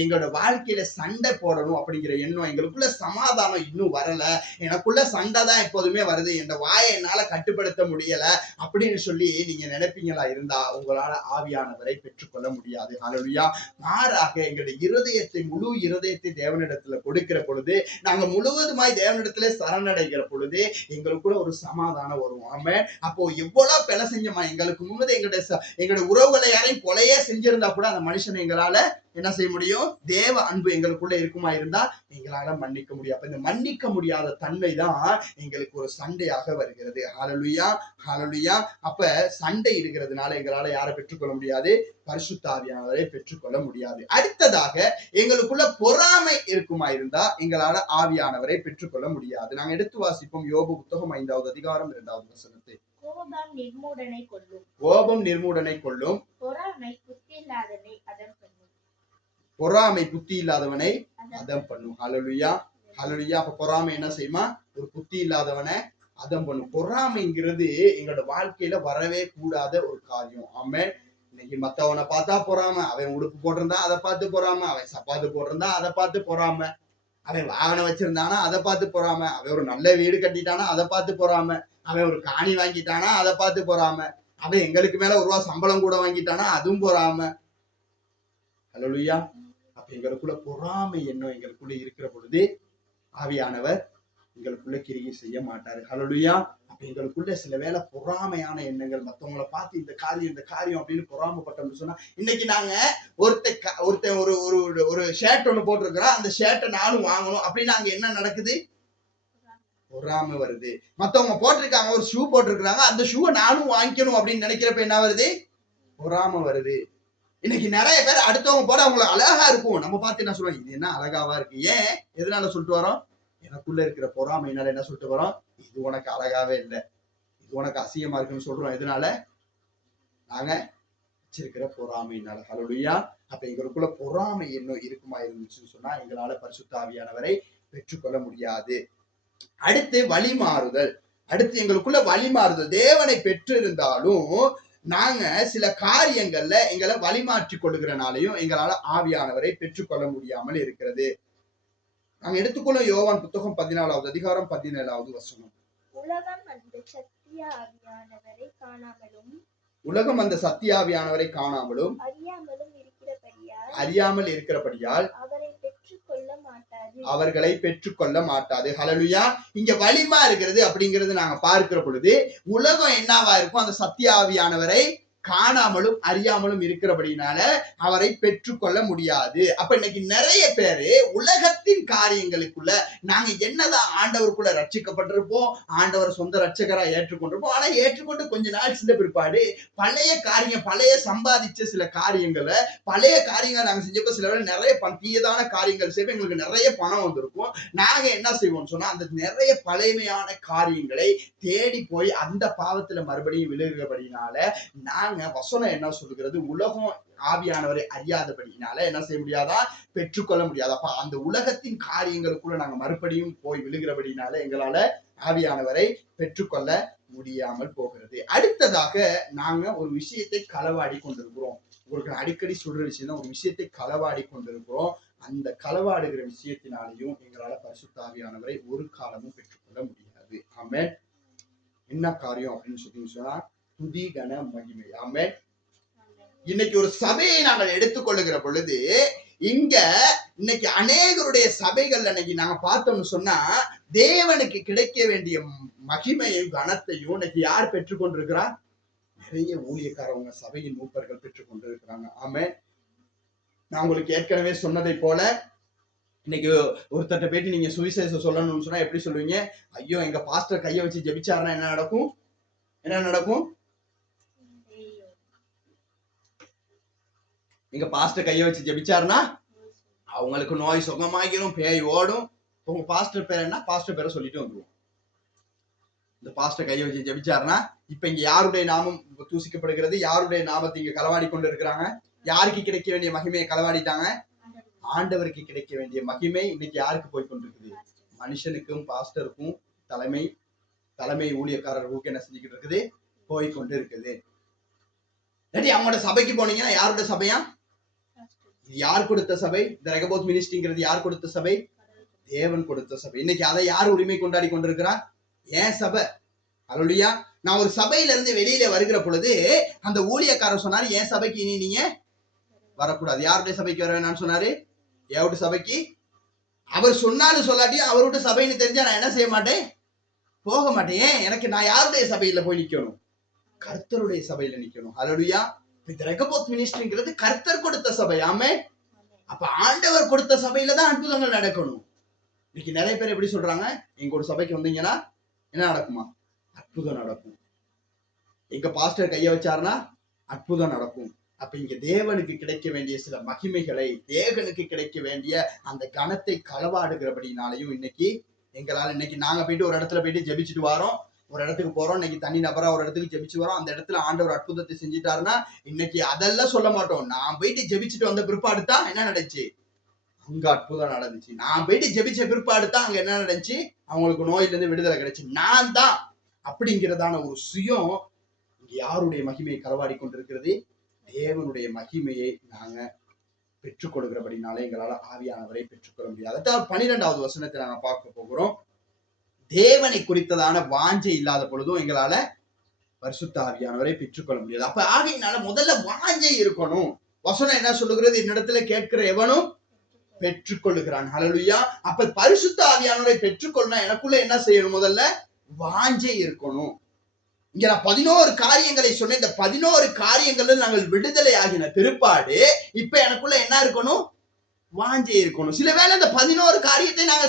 எங்களோட வாழ்க்கையில சண்டை போடணும் அப்படிங்கிற எண்ணம், எங்களுக்குள்ள சமாதானம் இன்னும் வரல, எனக்குள்ள சண்டை தான் எப்போதுமே வருது, இந்த வாயை என்னால கட்டுப்படுத்த முடியல அப்படின்னு சொல்லி நீங்க நினைப்பீங்களா இருந்தா உங்களால ஆவியானவரை பெற்றுக்கொள்ள முடியாது. ஹல்லேலூயா. மாறாக எங்களுடைய முழு இருதயத்தை தேவனிடத்துல கொடுக்கிற பொழுது, நாங்க முழுவதுமாய் தேவனிடத்துல சரணடைகிற பொழுது எங்களுக்குள்ள ஒரு சமாதானம் வரும். ஆமென். அப்போ எவ்வளவு பிழை செஞ்சோமா, எங்களுக்கு முன்னது எங்களுடைய உறவுகளை யாரையும் கொலையே செஞ்சிருந்தா கூட அந்த மனுஷனை எங்களால என்ன செய்ய முடியும், தேவ அன்பு எங்களுக்குள்ள இருக்குமா இருந்தா எங்களால மன்னிக்க முடியும். அப்ப இந்த மன்னிக்க முடியாத தன்மை தான் எங்களுக்கு ஒரு சண்டையாக வருகிறது. ஹல்லேலூயா, ஹல்லேலூயா. அப்ப சண்டை இருக்கிறதுனால எங்களால யாரை பெற்றுக்கொள்ள முடியாது, பரிசுத்த ஆவியானவரை பெற்றுக்கொள்ள முடியாது. அடுத்ததாக எங்களுக்குள்ள பொறாமை இருக்குமா இருந்தா எங்களால ஆவியானவரை பெற்றுக்கொள்ள முடியாது. நாங்க எடுத்து வாசிப்போம் யோபு புத்தகம் 5வது அதிகாரம் 2வது வசனத்தை. கோபம் நிர்மூடனை கொல்லும், கோபம் நிர்மூடனை கொல்லும், பொறாமை புத்தி இல்லாதவனை அதம் பண்ணும். பொறாமை புத்தி இல்லாதவனை அதம் பண்ணும். ஹல்லேலூயா, ஹல்லேலூயா. அப்ப பொறாமை என்ன செய்யுமா, ஒரு புத்தி இல்லாதவனை அதம் பண்ணும். பொறாமைங்கிறது எங்களோட வாழ்க்கையில வரவே கூடாத ஒரு காரியம். ஆமென். இன்னைக்கு மத்தவனை பார்த்தா பொறாம, அவன் உடுப்பு போட்டிருந்தா அதை பார்த்து பொறாம, அவன் சப்பாத்து போட்டிருந்தா அதை பார்த்து பொறாம, அவன் வாகனம் வச்சிருந்தானா அதை பார்த்து பொறாம, அவன் ஒரு நல்ல வீடு கட்டிட்டானா அதை பார்த்து பொறாம, அவன் ஒரு காணி வாங்கிட்டானா அதை பார்த்து பொறாம, அவன் எங்களுக்கு மேல 1 ரூபா சம்பளம் கூட வாங்கிட்டானா அதுவும் பொறாம. ஹல்லேலூயா. அப்ப எங்களுக்குள்ள பொறாமை எண்ணம் எங்களுக்குள்ள இருக்கிற பொழுது ஆவியானவர் எங்களுக்குள்ள கிரியை செய்ய மாட்டாரு. ஹல்லேலூயா. அப்ப எங்களுக்குள்ள சில வேளை பொறாமையான எண்ணங்கள், மத்தவங்களை பார்த்து இந்த காரியம் அப்படின்னு பொறாமப்பட்டோம்னு சொன்னா, இன்னைக்கு நாங்க ஒருத்தன் ஒரு ஷர்ட் ஒண்ணு போட்டிருக்கிறோம், அந்த ஷர்ட்டை நானும் வாங்கணும் அப்படின்னு அங்க என்ன நடக்குது, பொறாமை வருது. மத்தவங்க போட்டிருக்காங்க, ஒரு ஷூ போட்டிருக்கிறாங்க, அந்த ஷூவை நானும் வாங்கிக்கணும் அப்படின்னு நினைக்கிறப்ப என்ன வருது, பொறாமை வருது. இன்னைக்கு நிறைய பேர் அடுத்தவங்க போட அவங்களுக்கு அழகா இருக்கும், நம்ம பார்த்து என்ன சொல்றோம், இது என்ன அழகாவா இருக்கு. ஏன், எதனால சொல்லிட்டு வரோம், எனக்குள்ள இருக்கிற பொறாமையினால என்ன சொல்லிட்டு வரோம், இது உனக்கு அழகாவே இல்லை, இது உனக்கு அசிங்கமா இருக்குன்னு சொல்றோம். எதனால, நாங்க வச்சிருக்கிற பொறாமையினால. ஹல்லேலூயா. அப்ப எங்களுக்குள்ள பொறாமை என்ன இருக்குமா இருந்துச்சுன்னு சொன்னா எங்களால பரிசுத்த ஆவியானவரை பெற்றுக்கொள்ள முடியாது. அடுத்து வழிமாறுதல். எங்களுக்குள்ள வழிமாறுதல். தேவனை பெற்றிருந்தாலும் நாங்க சில காரியங்கள்ல எங்களை வழிமாற்றி கொள்ளுகிறனாலையும் எங்களால ஆவியானவரை பெற்றுக்கொள்ள முடியாமல் இருக்கிறது. நாங்க எடுத்துக்கொள்ள யோவான் புத்தகம் 14வது அதிகாரம் 17வது வசனம். உலகம் அந்த சத்தியாவியானவரை காணாமலும் அறியாமல் இருக்கிறபடியால் அவர்களை பெற்றுக்கொள்ள மாட்டாது. ஹல்லேலூயா. இங்க வலிமா இருக்கிறது அப்படிங்கிறது நாங்க பார்க்கிற பொழுது உலகம் என்னவா இருக்கும், அந்த சத்தியாவியானவரை காணாமலும் அறியாமலும் இருக்கிறபடினால அவரை பெற்றுக்கொள்ள முடியாது. அப்ப இன்னைக்கு நிறைய பேரு உலகத்தின் காரியங்களுக்குள்ள நாங்க என்னதான் ஆண்டவருக்குள்ள ரட்சிக்கப்பட்டிருப்போம், ஆண்டவர் சொந்த ரட்சகரா ஏற்றுக்கொண்டிருப்போம். ஆனா ஏற்றுக்கொண்டு கொஞ்ச நாள் சில பிற்பாடு பழைய பழைய சம்பாதிச்ச சில காரியங்களை, பழைய காரியங்கள் நாங்க செஞ்சப்போ சில வேளை நிறைய தீயதான காரியங்கள் செய்வோம், எங்களுக்கு நிறைய பணம் வந்திருக்கும். நாங்க என்ன செய்வோம்னு சொன்னா அந்த நிறைய பழைமையான காரியங்களை தேடி போய் அந்த பாவத்துல மறுபடியும் விழுகிறபடினால நாங்க வசனம் என்ன சொல்லுகிறது, உலகம் ஆவியானவரை அறியாதபடினால என்ன செய்ய முடியாதா, பெற்றுக்கொள்ள முடியாது. அப்ப அந்த உலகத்தின் காரியங்களுக்குள்ள நாங்க மறுபடியும் போய் விழுகிறபடினால எங்களால ஆவியானவரை பெற்றுக்கொள்ள முடியாமல் போகிறது. அடுத்ததாக நாங்க ஒரு விஷயத்தை களவாடி கொண்டிருக்கிறோம். உங்களுக்கு அடிக்கடி சொல்ற விஷயம் தான், ஒரு விஷயத்தை களவாடி கொண்டிருக்கிறோம். அந்த களவாடுகிற விஷயத்தினாலையும் எங்களால பரிசுத்த ஆவியானவரை ஒரு காலமும் பெற்றுக்கொள்ள முடியாது. ஆமென். என்ன காரியம் அப்படின்னு சொன்னா துதி கன மகிமை. ஆமென். இன்னைக்கு ஒரு சபையை நாங்கள் எடுத்துக்கொள்ளுகிற பொழுது இங்க இன்னைக்கு அநேகருடைய சபைகள் இன்னைக்கு நாங்க பார்த்தோம்னு சொன்னா தேவனுக்கு கிடைக்க வேண்டிய மகிமையும் கனத்தையும் இன்னைக்கு யார் பெற்றுக்கொண்டிருக்கிறா? நிறைய ஊழியக்காரவங்க சபையின் மூப்பர்கள் பெற்றுக்கொண்டிருக்கிறாங்க. ஆமென். நான் உங்களுக்கு ஏற்கனவே சொன்னதை போல இன்னைக்கு ஒருத்தட்ட போயிட்டு நீங்க சுவிசேஷம் சொல்லணும்னு சொன்னா எப்படி சொல்லுவீங்க? ஐயோ எங்க பாஸ்டர் கையை வச்சு ஜெபிச்சாருன்னா என்ன நடக்கும்? என்ன நடக்கும்? எங்க பாஸ்டர் கையை வச்சு ஜெபிச்சாருன்னா அவங்களுக்கு நோய் சுகமாகிரும், பேய் ஓடும். உங்க பாஸ்டர் பேர் என்ன? பாஸ்டர் பேரை சொல்லிட்டு வந்துருவோம். இந்த பாஸ்டர் கையை வச்சு ஜெபிச்சாருன்னா இப்ப இங்க யாருடைய நாமம் தூசிக்கப்படுகிறது? யாருடைய நாமத்தை இங்க களவாடி கொண்டு இருக்கிறாங்க? யாருக்கு கிடைக்க வேண்டிய மகிமையை களவாடிட்டாங்க? ஆண்டவருக்கு கிடைக்க வேண்டிய மகிமை இன்னைக்கு யாருக்கு போய் கொண்டிருக்குது? மனுஷனுக்கும் பாஸ்டருக்கும் தலைமை ஊழியக்காரர்களுக்கு என்ன செஞ்சுக்கிட்டு இருக்குது? போய் கொண்டு இருக்குது. அவங்களோட சபைக்கு போனீங்கன்னா யாரோட சபையா? யார் கொடுத்த சபை? இந்த ரெகபோத் மினிஸ்ட்ரிங்கிறது யார் கொடுத்த சபை? தேவன் கொடுத்த சபை. இன்னைக்கு அதை யார் உரிமை கொண்டாடி கொண்டிருக்கிறா? ஏன் சபை. அல்லேலூயா. நான் ஒரு சபையில இருந்து வெளியில வருகிற பொழுது அந்த ஊழியக்காரர் சொன்னாரு, என் சபைக்கு இனி நீங்க வரக்கூடாது. யாருடைய சபைக்கு வர வேணாம்னு சொன்னாரு? எவருட சபைக்கு? அவர் சொன்னாலும் சொல்லாட்டியும் அவருடைய சபைன்னு தெரிஞ்சா நான் என்ன செய்ய மாட்டேன்? போக மாட்டேன். எனக்கு நான் யாருடைய சபையில போய் நிக்கணும்? கர்த்தருடைய சபையில நிக்கணும். அல்லேலூயா. இந்த ரெகபோத் மினிஸ்ட்ரிங்கிறது கர்த்தர் கொடுத்த சபை. ஆமென். அப்ப ஆண்டவர் கொடுத்த சபையில தான் அற்புதங்கள் நடக்கணும். இன்னைக்கு நிறைய பேர் எப்படி சொல்றாங்க? எங்க ஒரு சபைக்கு வந்தீங்கன்னா என்ன நடக்குமா? அற்புதம் நடக்கும். எங்க பாஸ்டர் கைய வச்சாருன்னா அற்புதம் நடக்கும். அப்ப இங்க தேவனுக்கு கிடைக்க வேண்டிய சில மகிமைகளை, தேவனுக்கு கிடைக்க வேண்டிய அந்த கனத்தை களவாடுகிறபடினாலையும் இன்னைக்கு எங்களால இன்னைக்கு நாங்க போயிட்டு ஒரு இடத்துல போயிட்டு ஜெபிச்சுட்டு வரோம், ஒரு இடத்துக்கு போறோம், இன்னைக்கு தனி நபரா ஒரு இடத்துக்கு ஜெபிச்சு வரோம், அந்த இடத்துல ஆண்டவர் அற்புதத்தை செஞ்சுட்டாருன்னா இன்னைக்கு அதெல்லாம் சொல்ல மாட்டோம். நான் போயிட்டு ஜெபிச்சுட்டு வந்த பிற்பாடு தான் என்ன நடந்துச்சு? அங்க அற்புதம் நடந்துச்சு. நான் போயிட்டு ஜெபிச்ச பிற்பாடு தான் அங்க என்ன நடந்துச்சு? அவங்களுக்கு நோயில இருந்து விடுதலை கிடைச்சு. நான் தான் அப்படிங்கிறதான ஒரு சுயம் இங்க யாருடைய மகிமையை களவாடி கொண்டிருக்கிறது? தேவனுடைய மகிமையை நாங்க பெற்றுக் கொடுக்கிறபடினால எங்களால ஆவியானவரை பெற்றுக்கொள்ள முடியாது. அதாவது 12வது வசனத்தை நாங்க பார்க்க போகிறோம். தேவனை குறித்ததான வாஞ்சை இல்லாத பொழுதும் எங்களால பரிசுத்த ஆவியானவரை பெற்றுக்கொள்ள முடியாது. அப்ப ஆகையினால முதல்ல வாஞ்சை இருக்கணும். வசனம் என்ன சொல்லுகிறது? என்னிடத்துல கேட்கிற எவனும் பெற்றுக்கொள்ளுகிறான். ஹல்லேலூயா. அப்ப பரிசுத்த ஆவியானவரை பெற்றுக்கொள்ளணும் எனக்குள்ள என்ன செய்யணும்? முதல்ல வாஞ்சை இருக்கணும். இங்க நான் 11 காரியங்களை சொன்னேன். இந்த 11 காரியங்களும் நாங்கள் விடுதலை ஆகின பிற்பாடு இப்ப எனக்குள்ள என்ன இருக்கணும்? வாஞ்சை இருக்கணும். சில வேளை இந்த 11 காரியத்தை நாங்க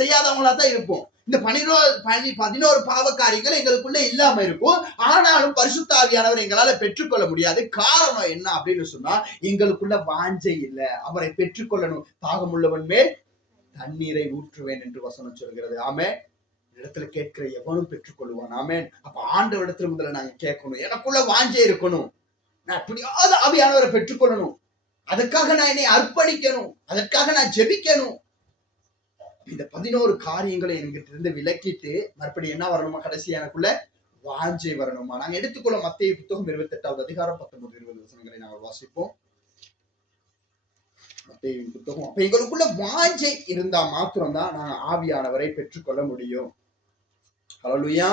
செய்யாதவங்களா தான் இருப்போம். இந்த 11 பாவ காரியங்கள் எங்களுக்குள்ள இல்லாம இருக்கும். ஆனாலும் பரிசுத்த ஆவியானவர் எங்களால பெற்றுக்கொள்ள முடியாது. காரணம் என்ன அப்படின்னு சொன்னா எங்களுக்குள்ள வாஞ்சை இல்லை. அவரை பெற்றுக்கொள்ளணும். தாகமுள்ளவன் மேல் தண்ணீரை ஊற்றுவேன் என்று வசனம் சொல்கிறது. ஆமென். இடத்துல கேட்கிற எவனும் பெற்றுக்கொள்வான். ஆமென். அப்ப ஆண்டவர் இடத்துல முதல்ல நாங்க கேட்கணும். எனக்குள்ள வாஞ்சை இருக்கணும். நான் எப்படியாவது ஆவியானவரை பெற்றுக்கொள்ளணும். அதுக்காக நான் என்னை அர்ப்பணிக்கணும். அதற்காக நான் ஜெபிக்கணும். இந்த 11 காரியங்களை என்கிட்ட இருந்து விலக்கிட்டு மறுபடியும் என்ன வரணுமா? கடைசி எனக்குள்ள வாஞ்சை வரணுமா? நாங்க எடுத்துக்கொள்ள மத்தேயு புத்தகம் 28வது அதிகாரம் 19-20 வசனங்களை நாங்கள் வாசிப்போம். மத்தேயு புத்தகம். அப்ப எங்களுக்குள்ள வாஞ்சை இருந்தா மாத்திரம்தான் நாங்க ஆவியானவரை பெற்றுக்கொள்ள முடியும். ஹல்லேலூயா.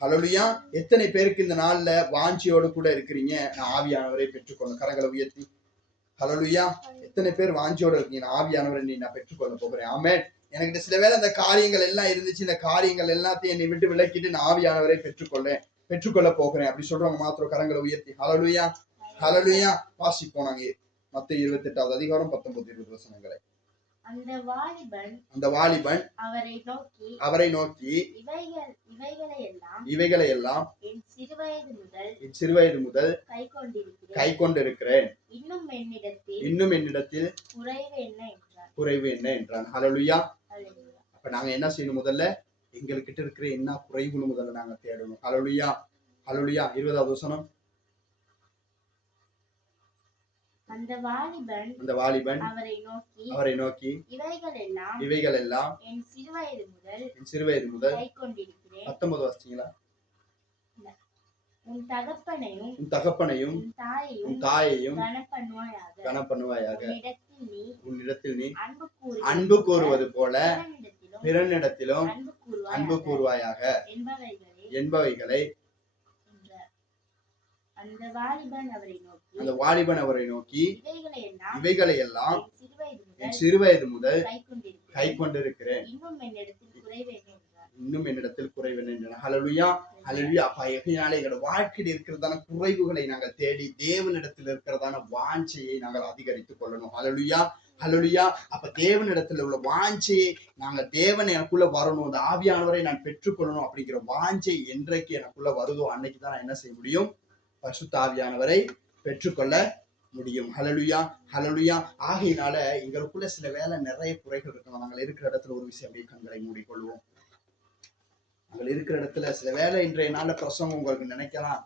ஹல்லேலூயா. எத்தனை பேருக்கு இந்த நாள்ல வாஞ்சியோடு கூட இருக்கிறீங்க? நான் ஆவியானவரை பெற்றுக்கொள்ள கரங்களை உயர்த்தி. ஹல்லேலூயா. எத்தனை பேர் வாஞ்சியோட இருக்கீங்க? நான் ஆவியானவரை நான் பெற்றுக்கொள்ள போகிறேன். ஆமென். எனக்கு சில வேளை அந்த காரியங்கள் எல்லாம் இருந்துச்சு. இந்த காரியங்கள் எல்லாத்தையும் என்னை விட்டு விலக்கிட்டு நான் ஆவியானவரை பெற்றுக்கொள்ளேன். பெற்றுக்கொள்ள போகிறேன் அப்படி சொல்றவங்க மாத்திரம் கரங்களை உயர்த்தி ஹல்லேலூயா ஹல்லேலூயா வாசிப்போம். நாங்க மத்தேயு 28வது அதிகாரம் 19-20 வசனங்களை. அந்த வாலிபன் அவரை நோக்கி இவைகளை எல்லாம் என் சிறுவயது முதல் கை கொண்டிருக்கிறேன், இன்னும் என்னிடத்தில் குறைவு என்ன என்றான். ஹல்லேலூயா. அப்ப நாங்க என்ன செய்யணும்? முதல்ல எங்ககிட்ட இருக்கிற என்ன குறைவுன்னு முதல்ல நாங்க தேடணும். ஹல்லேலூயா ஹல்லேலூயா. 20வது வசனம். அந்த வாலிபன் அவரை நோக்கி இவைகள் எல்லாம் என் சிறுவயது முதல் 19 வாசிச்சீங்களா? உன் தகப்பனையும் உன் தாயையும் கனப்பண்ணுவாயாக, உன்னிடத்தில் நீ அன்பு கூறுவது போல பிறனிடத்திலும் அன்பு கூறுவாயாக என்பவைகளை அந்த வாலிபன் அவரை நோக்கி இவைகளை எல்லாம் என் சிறுவயது முதல் கை கொண்டிருக்கிறேன், இன்னும் என்னிடத்தில் குறைவு என்ன. ஹல்லேலூயா ஹல்லேலூயா. அப்ப எகையினாலே எங்களோட வாழ்க்கையில் இருக்கிறதான குறைவுகளை நாங்கள் தேடி தேவனிடத்தில் இருக்கிறதான வாஞ்சையை நாங்கள் அதிகரித்துக் கொள்ளணும். ஹல்லேலூயா ஹல்லேலூயா. அப்ப தேவனிடத்துல உள்ள வாஞ்சையை நாங்கள் தேவன் எனக்குள்ள வரணும், அந்த ஆவியானவரை நான் பெற்றுக்கொள்ளணும் அப்படிங்கிற வாஞ்சை என்றைக்கு எனக்குள்ள வருதோ அன்னைக்கு தான் நான் என்ன செய்ய முடியும்? பரிசுத்த ஆவியானவரை பெற்றுக்கொள்ள முடியும். ஹல்லேலூயா ஹல்லேலூயா. ஆகையினால எங்களுக்குள்ள சில வேலை நிறைய குறைகள் இருக்கணும். நாங்கள் இருக்கிற இடத்துல ஒரு விஷயம் அப்படியே கண்களை மூடிக்கொள்வோம். நாங்கள் இருக்கிற இடத்துல சில வேலை இன்றைய நாள்ல பிரசங்கம் உங்களுக்கு நினைக்கலாம்,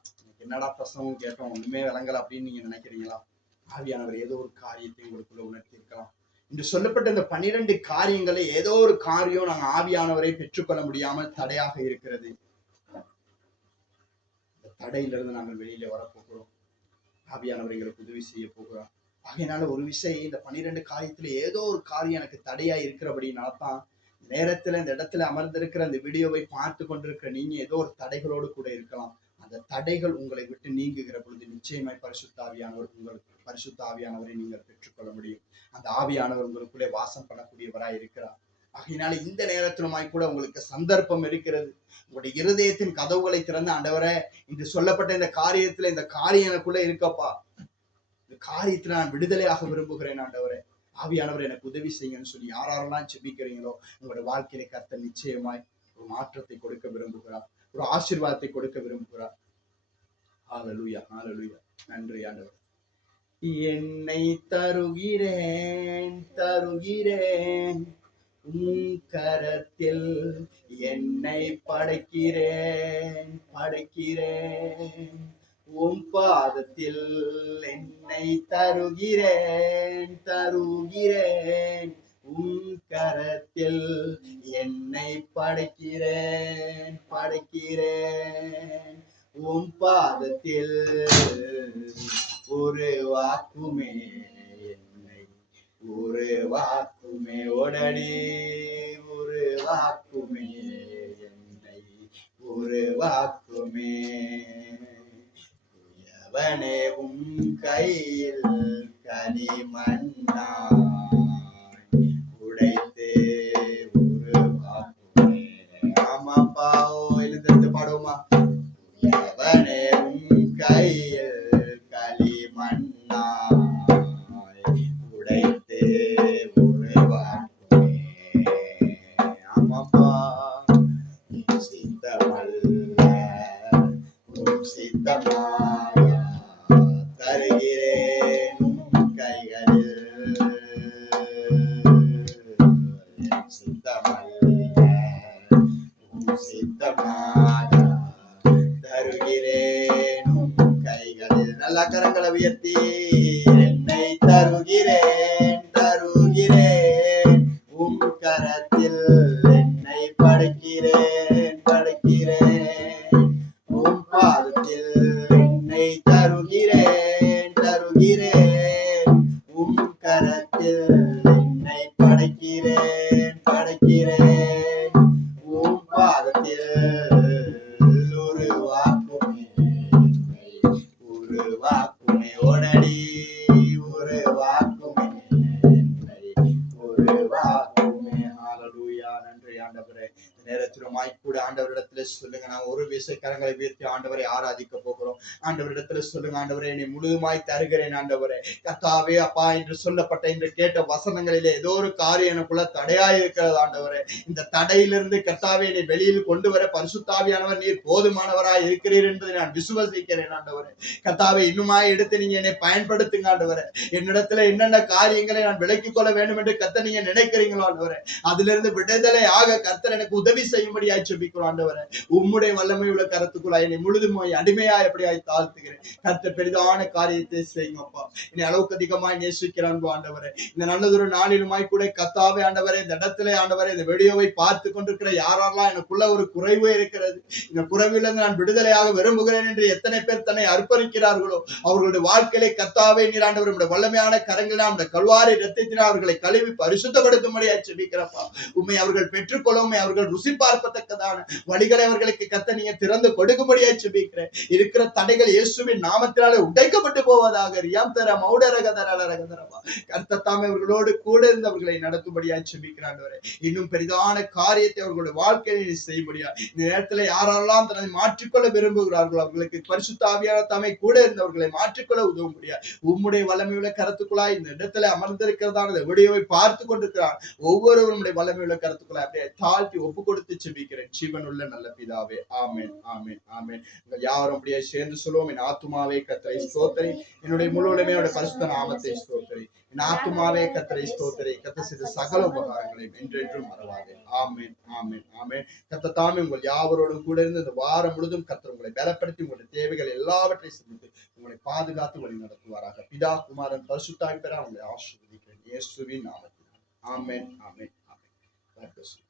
என்னடா பிரசங்கம் கேட்டோம் ஒண்ணுமே விளங்கல அப்படின்னு நீங்க நினைக்கிறீங்களா? ஆவியானவர் ஏதோ ஒரு காரியத்தை உங்களுக்குள்ள உணர்த்தி இருக்கலாம். இன்று சொல்லப்பட்ட இந்த 12 காரியங்களை ஏதோ ஒரு காரியம் நாங்கள் ஆவியானவரை பெற்றுக்கொள்ள முடியாமல் தடையாக இருக்கிறது. தடையிலிருந்து நாங்கள் வெளியில வரப்போகிறோம். ஆவியானவர் எங்களுக்கு உதவி செய்ய போகிறோம். ஆகையினால ஒரு விஷயம், இந்த 12 காரியத்துல ஏதோ ஒரு காரியம் எனக்கு தடையா இருக்கிறபடினால்தான் நேரத்துல இந்த இடத்துல அமர்ந்திருக்கிற அந்த வீடியோவை பார்த்து கொண்டிருக்கிற நீங்க ஏதோ ஒரு தடைகளோடு கூட இருக்கலாம். அந்த தடைகள் உங்களை விட்டு நீங்குகிற பொழுது நிச்சயமாய் பரிசுத்த ஆவியானவரை நீங்கள் பெற்றுக்கொள்ள முடியும். அந்த ஆவியானவர் உங்களுக்குள்ளே வாசம் பண்ணக்கூடியவராய் இருக்கிறார். ஆகையினால இந்த நேரத்திலுமாய் கூட உங்களுக்கு சந்தர்ப்பம் இருக்கிறது. உங்களுடைய இருதயத்தின் கதவுகளை திறந்து, ஆண்டவரே இன்று சொல்லப்பட்ட இந்த காரியத்துல இந்த காரியம் எனக்குள்ள இருக்கப்பா, இந்த காரியத்துல நான் விடுதலையாக விரும்புகிறேன் ஆண்டவரே, ஆவியானவர் எனக்கு உதவி செய்யுங்கன்னு சொல்லி யாரெல்லாம் ஜெபிக்கிறீங்களோ உங்களுடைய வாழ்க்கையில கர்த்தர் நிச்சயமாய் ஒரு மாற்றத்தை கொடுக்க விரும்புகிறார், ஒரு ஆசீர்வாதத்தை கொடுக்க விரும்புகிறார். ஹல்லேலூயா ஹல்லேலூயா. நன்றி ஆண்டவர். என்னை தருகிறேன் உம் கரத்தில், என்னை படைக்கிறேன் உம் பாதத்தில், என்னை தருகிறேன் உம் கரத்தில், என்னை படைக்கிறேன் உம் பாதத்தில், ஒரு வாக்குமே என்னை ஒரு வாக்குமே ஓடடி, ஒரு வாக்குமே என்னை ஒரு வாக்குமே, எவனே உம் கையில் களிமண்ணாய் உடைத்து ஒரு வாக்குமே. ஆமாப்பா, எழுந்து பாடுவோமா? எவனே உம் கையில் களிமண்ணாய் உடைத்து ஒரு வாக்குமே. ஆமாப்பா, சித்தமல்ல சித்தமாக தருகிறேன் கைகளில், சித்தமல்ல சித்தமாக தருகிறேன் கைகளில். நல்ல கரங்களை உயர்த்தி, என்னை தருகிறேன் உம் கரத்தில், என்னை படைக்கிறேன் உம் பாதத்தில், என்னை தருகிறேன் உம் கரத்தில், என்னை படைக்கிறேன் உம் பாதத்தில், ஒரு வாக்குமே ஓடடி, சொல்லுங்க. நான் ஒரு விசை கரங்களை உயர்த்தி ஆண்டவரை ஆராதிக்க போகிறோம். ஆண்டவரிடத்துல சொல்லுங்க, ஆண்டவரே என்னை முழுதுமாய் தருகிறேன் ஆண்டவரே. கர்த்தாவே அப்பா என்று சொல்லப்பட்ட இன்று கேட்ட வசனங்களிலே ஏதோ ஒரு காரியம் எனக்குள்ள தடையாய் இருக்கிறது ஆண்டவரே. இந்த தடையிலிருந்து கர்த்தாவே என்னை வெளியில் கொண்டு வர பரிசுத்தாவியானவர் நீர் போதுமானவராய் இருக்கிறீர் என்பதை நான் விசுவசிக்கிறேன் ஆண்டவரே. கர்த்தாவே இன்னுமாய் எடுத்து நீங்க என்னை பயன்படுத்துங்க ஆண்டவரே. என்னிடத்துல என்னென்ன காரியங்களை நான் விலக்கிக் கொள்ள வேண்டும் என்று கர்த்தர் நீங்க நினைக்கிறீங்களோ ஆண்டவரே, அதிலிருந்து விடுதலை ஆக கர்த்தர் எனக்கு உதவி செய்யும்படியாய் ஜெபிக்கிறோம் ஆண்டவரே. உம்முடைய வல்லமை உள்ள கருத்துக்குள்ளாய் என்னை முழுதுமாய் அடிமையாய் எப்படியாய் தாழ்த்துகிறேன். கர்த்தர் பெரிதான காரியத்தை செய்யுங்கப்பா. என்னை அளவுக்கு அதிகமாய் நேசிக்கிறான் ஆண்டவரே. இந்த நல்லதொரு நாளிலுமாய் கூட கர்த்தாவே ஆண்டவரே, இந்த இடத்திலே ஆண்டவரே இந்த வீடியோவை பார்த்து கொண்டிருக்கிற யாரெல்லாம் எனக்குள்ள ஒரு குறைவு இருக்கிறது, இந்த குறைவிலிருந்து நான் விடுதலையாக விரும்புகிறேன் என்று எத்தனை பேர் தன்னை அர்ப்பணிக்கிறார்களோ அவர்களுடைய வாழ்க்கையிலே கர்த்தாவே நீர் ஆண்டவர் உம்முடைய வல்லமையான கரங்களால் அந்த கல்வாரி இரத்தத்தினால் அவர்களை கழுவி பரிசுத்தப்படுத்தும்படியாய் ஜெபிக்கிறப்பா. உம்மை அவர்கள் பெற்றுக்கொள்ள, உம்மை அவர்கள் ருசி பார்ப்பதற்கதான வழிகளை அவர்களுக்கு கர்த்தர் நீங்க திறந்து கொடுக்கும்படியாய் ஜெபிக்கிறேன். இருக்கிற தடைகள் இயேசுவின் நாமத்தினாலே உடைக்கப்பட்டு போவதாக. ரியாம் தர மௌடரகதரகதரவா. கர்த்தர் தாமே அவர்களோடு கூட இருந்து அவர்களை நடத்தும்படியாய் ஜெபிக்கிறாண்டவரே. இன்னும் பெரிதான காரியத்தை அவர்களுடைய வாழ்க்கையில் செய்யும்படியா இந்த நேரத்தில் யாரெல்லாம் தன்னை மாற்றிக்கொள்ள விரும்புகிறார்களோ அவர்களுக்கு பரிசுத்த ஆவியானவர் தாமே கூட இருந்து அவர்களை மாற்றிக்கொள்ள உதவும்படியா உம்முடைய வல்லமையுள்ள கருத்துக்குள்ளாய் இந்த இடத்துல அமர்ந்திருக்கிறதான இந்த வீடியோவை பார்த்து கொண்டிருக்கிறார் ஒவ்வொருவருடைய வல்லமையுள்ள கருத்துக்குள்ளாய் அப்படியே தாழ்த்தி ஒப்பு கொடுத்து ஜெபிக்கிறேன். ஜீவனுள்ள நல்ல பிதாவே, ஆமென், ஆமென், ஆமென். யாரும் அப்படியே சேர்ந்து சொல்லுவோம். என் ஆத்துமாவே கர்த்தரை ஸ்தோத்திரி, என்னுடைய முழு உலமையோட பரிசுத்த நாமத்தை ஸ்தோத்திரி. என் ஆத்துமாவே கர்த்தரை ஸ்தோத்திரி, கர்த்தர் செய்த சகல உபகாரங்களையும் என்றென்றும் மறவாதே. ஆமென், ஆமென், ஆமென். கர்த்தர் தாமே உங்கள் யாவரோடும் கூட இருந்து இந்த வாரம் முழுதும் கர்த்தர் உங்களை பலப்படுத்தி உங்களுடைய தேவைகள் எல்லாவற்றையும் சந்தித்து உங்களை பாதுகாத்து வழி நடத்துவாராக. பிதா குமாரன் பரிசுத்த ஆவியானவரை உங்களை ஆசீர்வதிக்கிறேன் இயேசுவின் நாமத்தில். ஆமென், ஆமென், ஆமென். God bless you.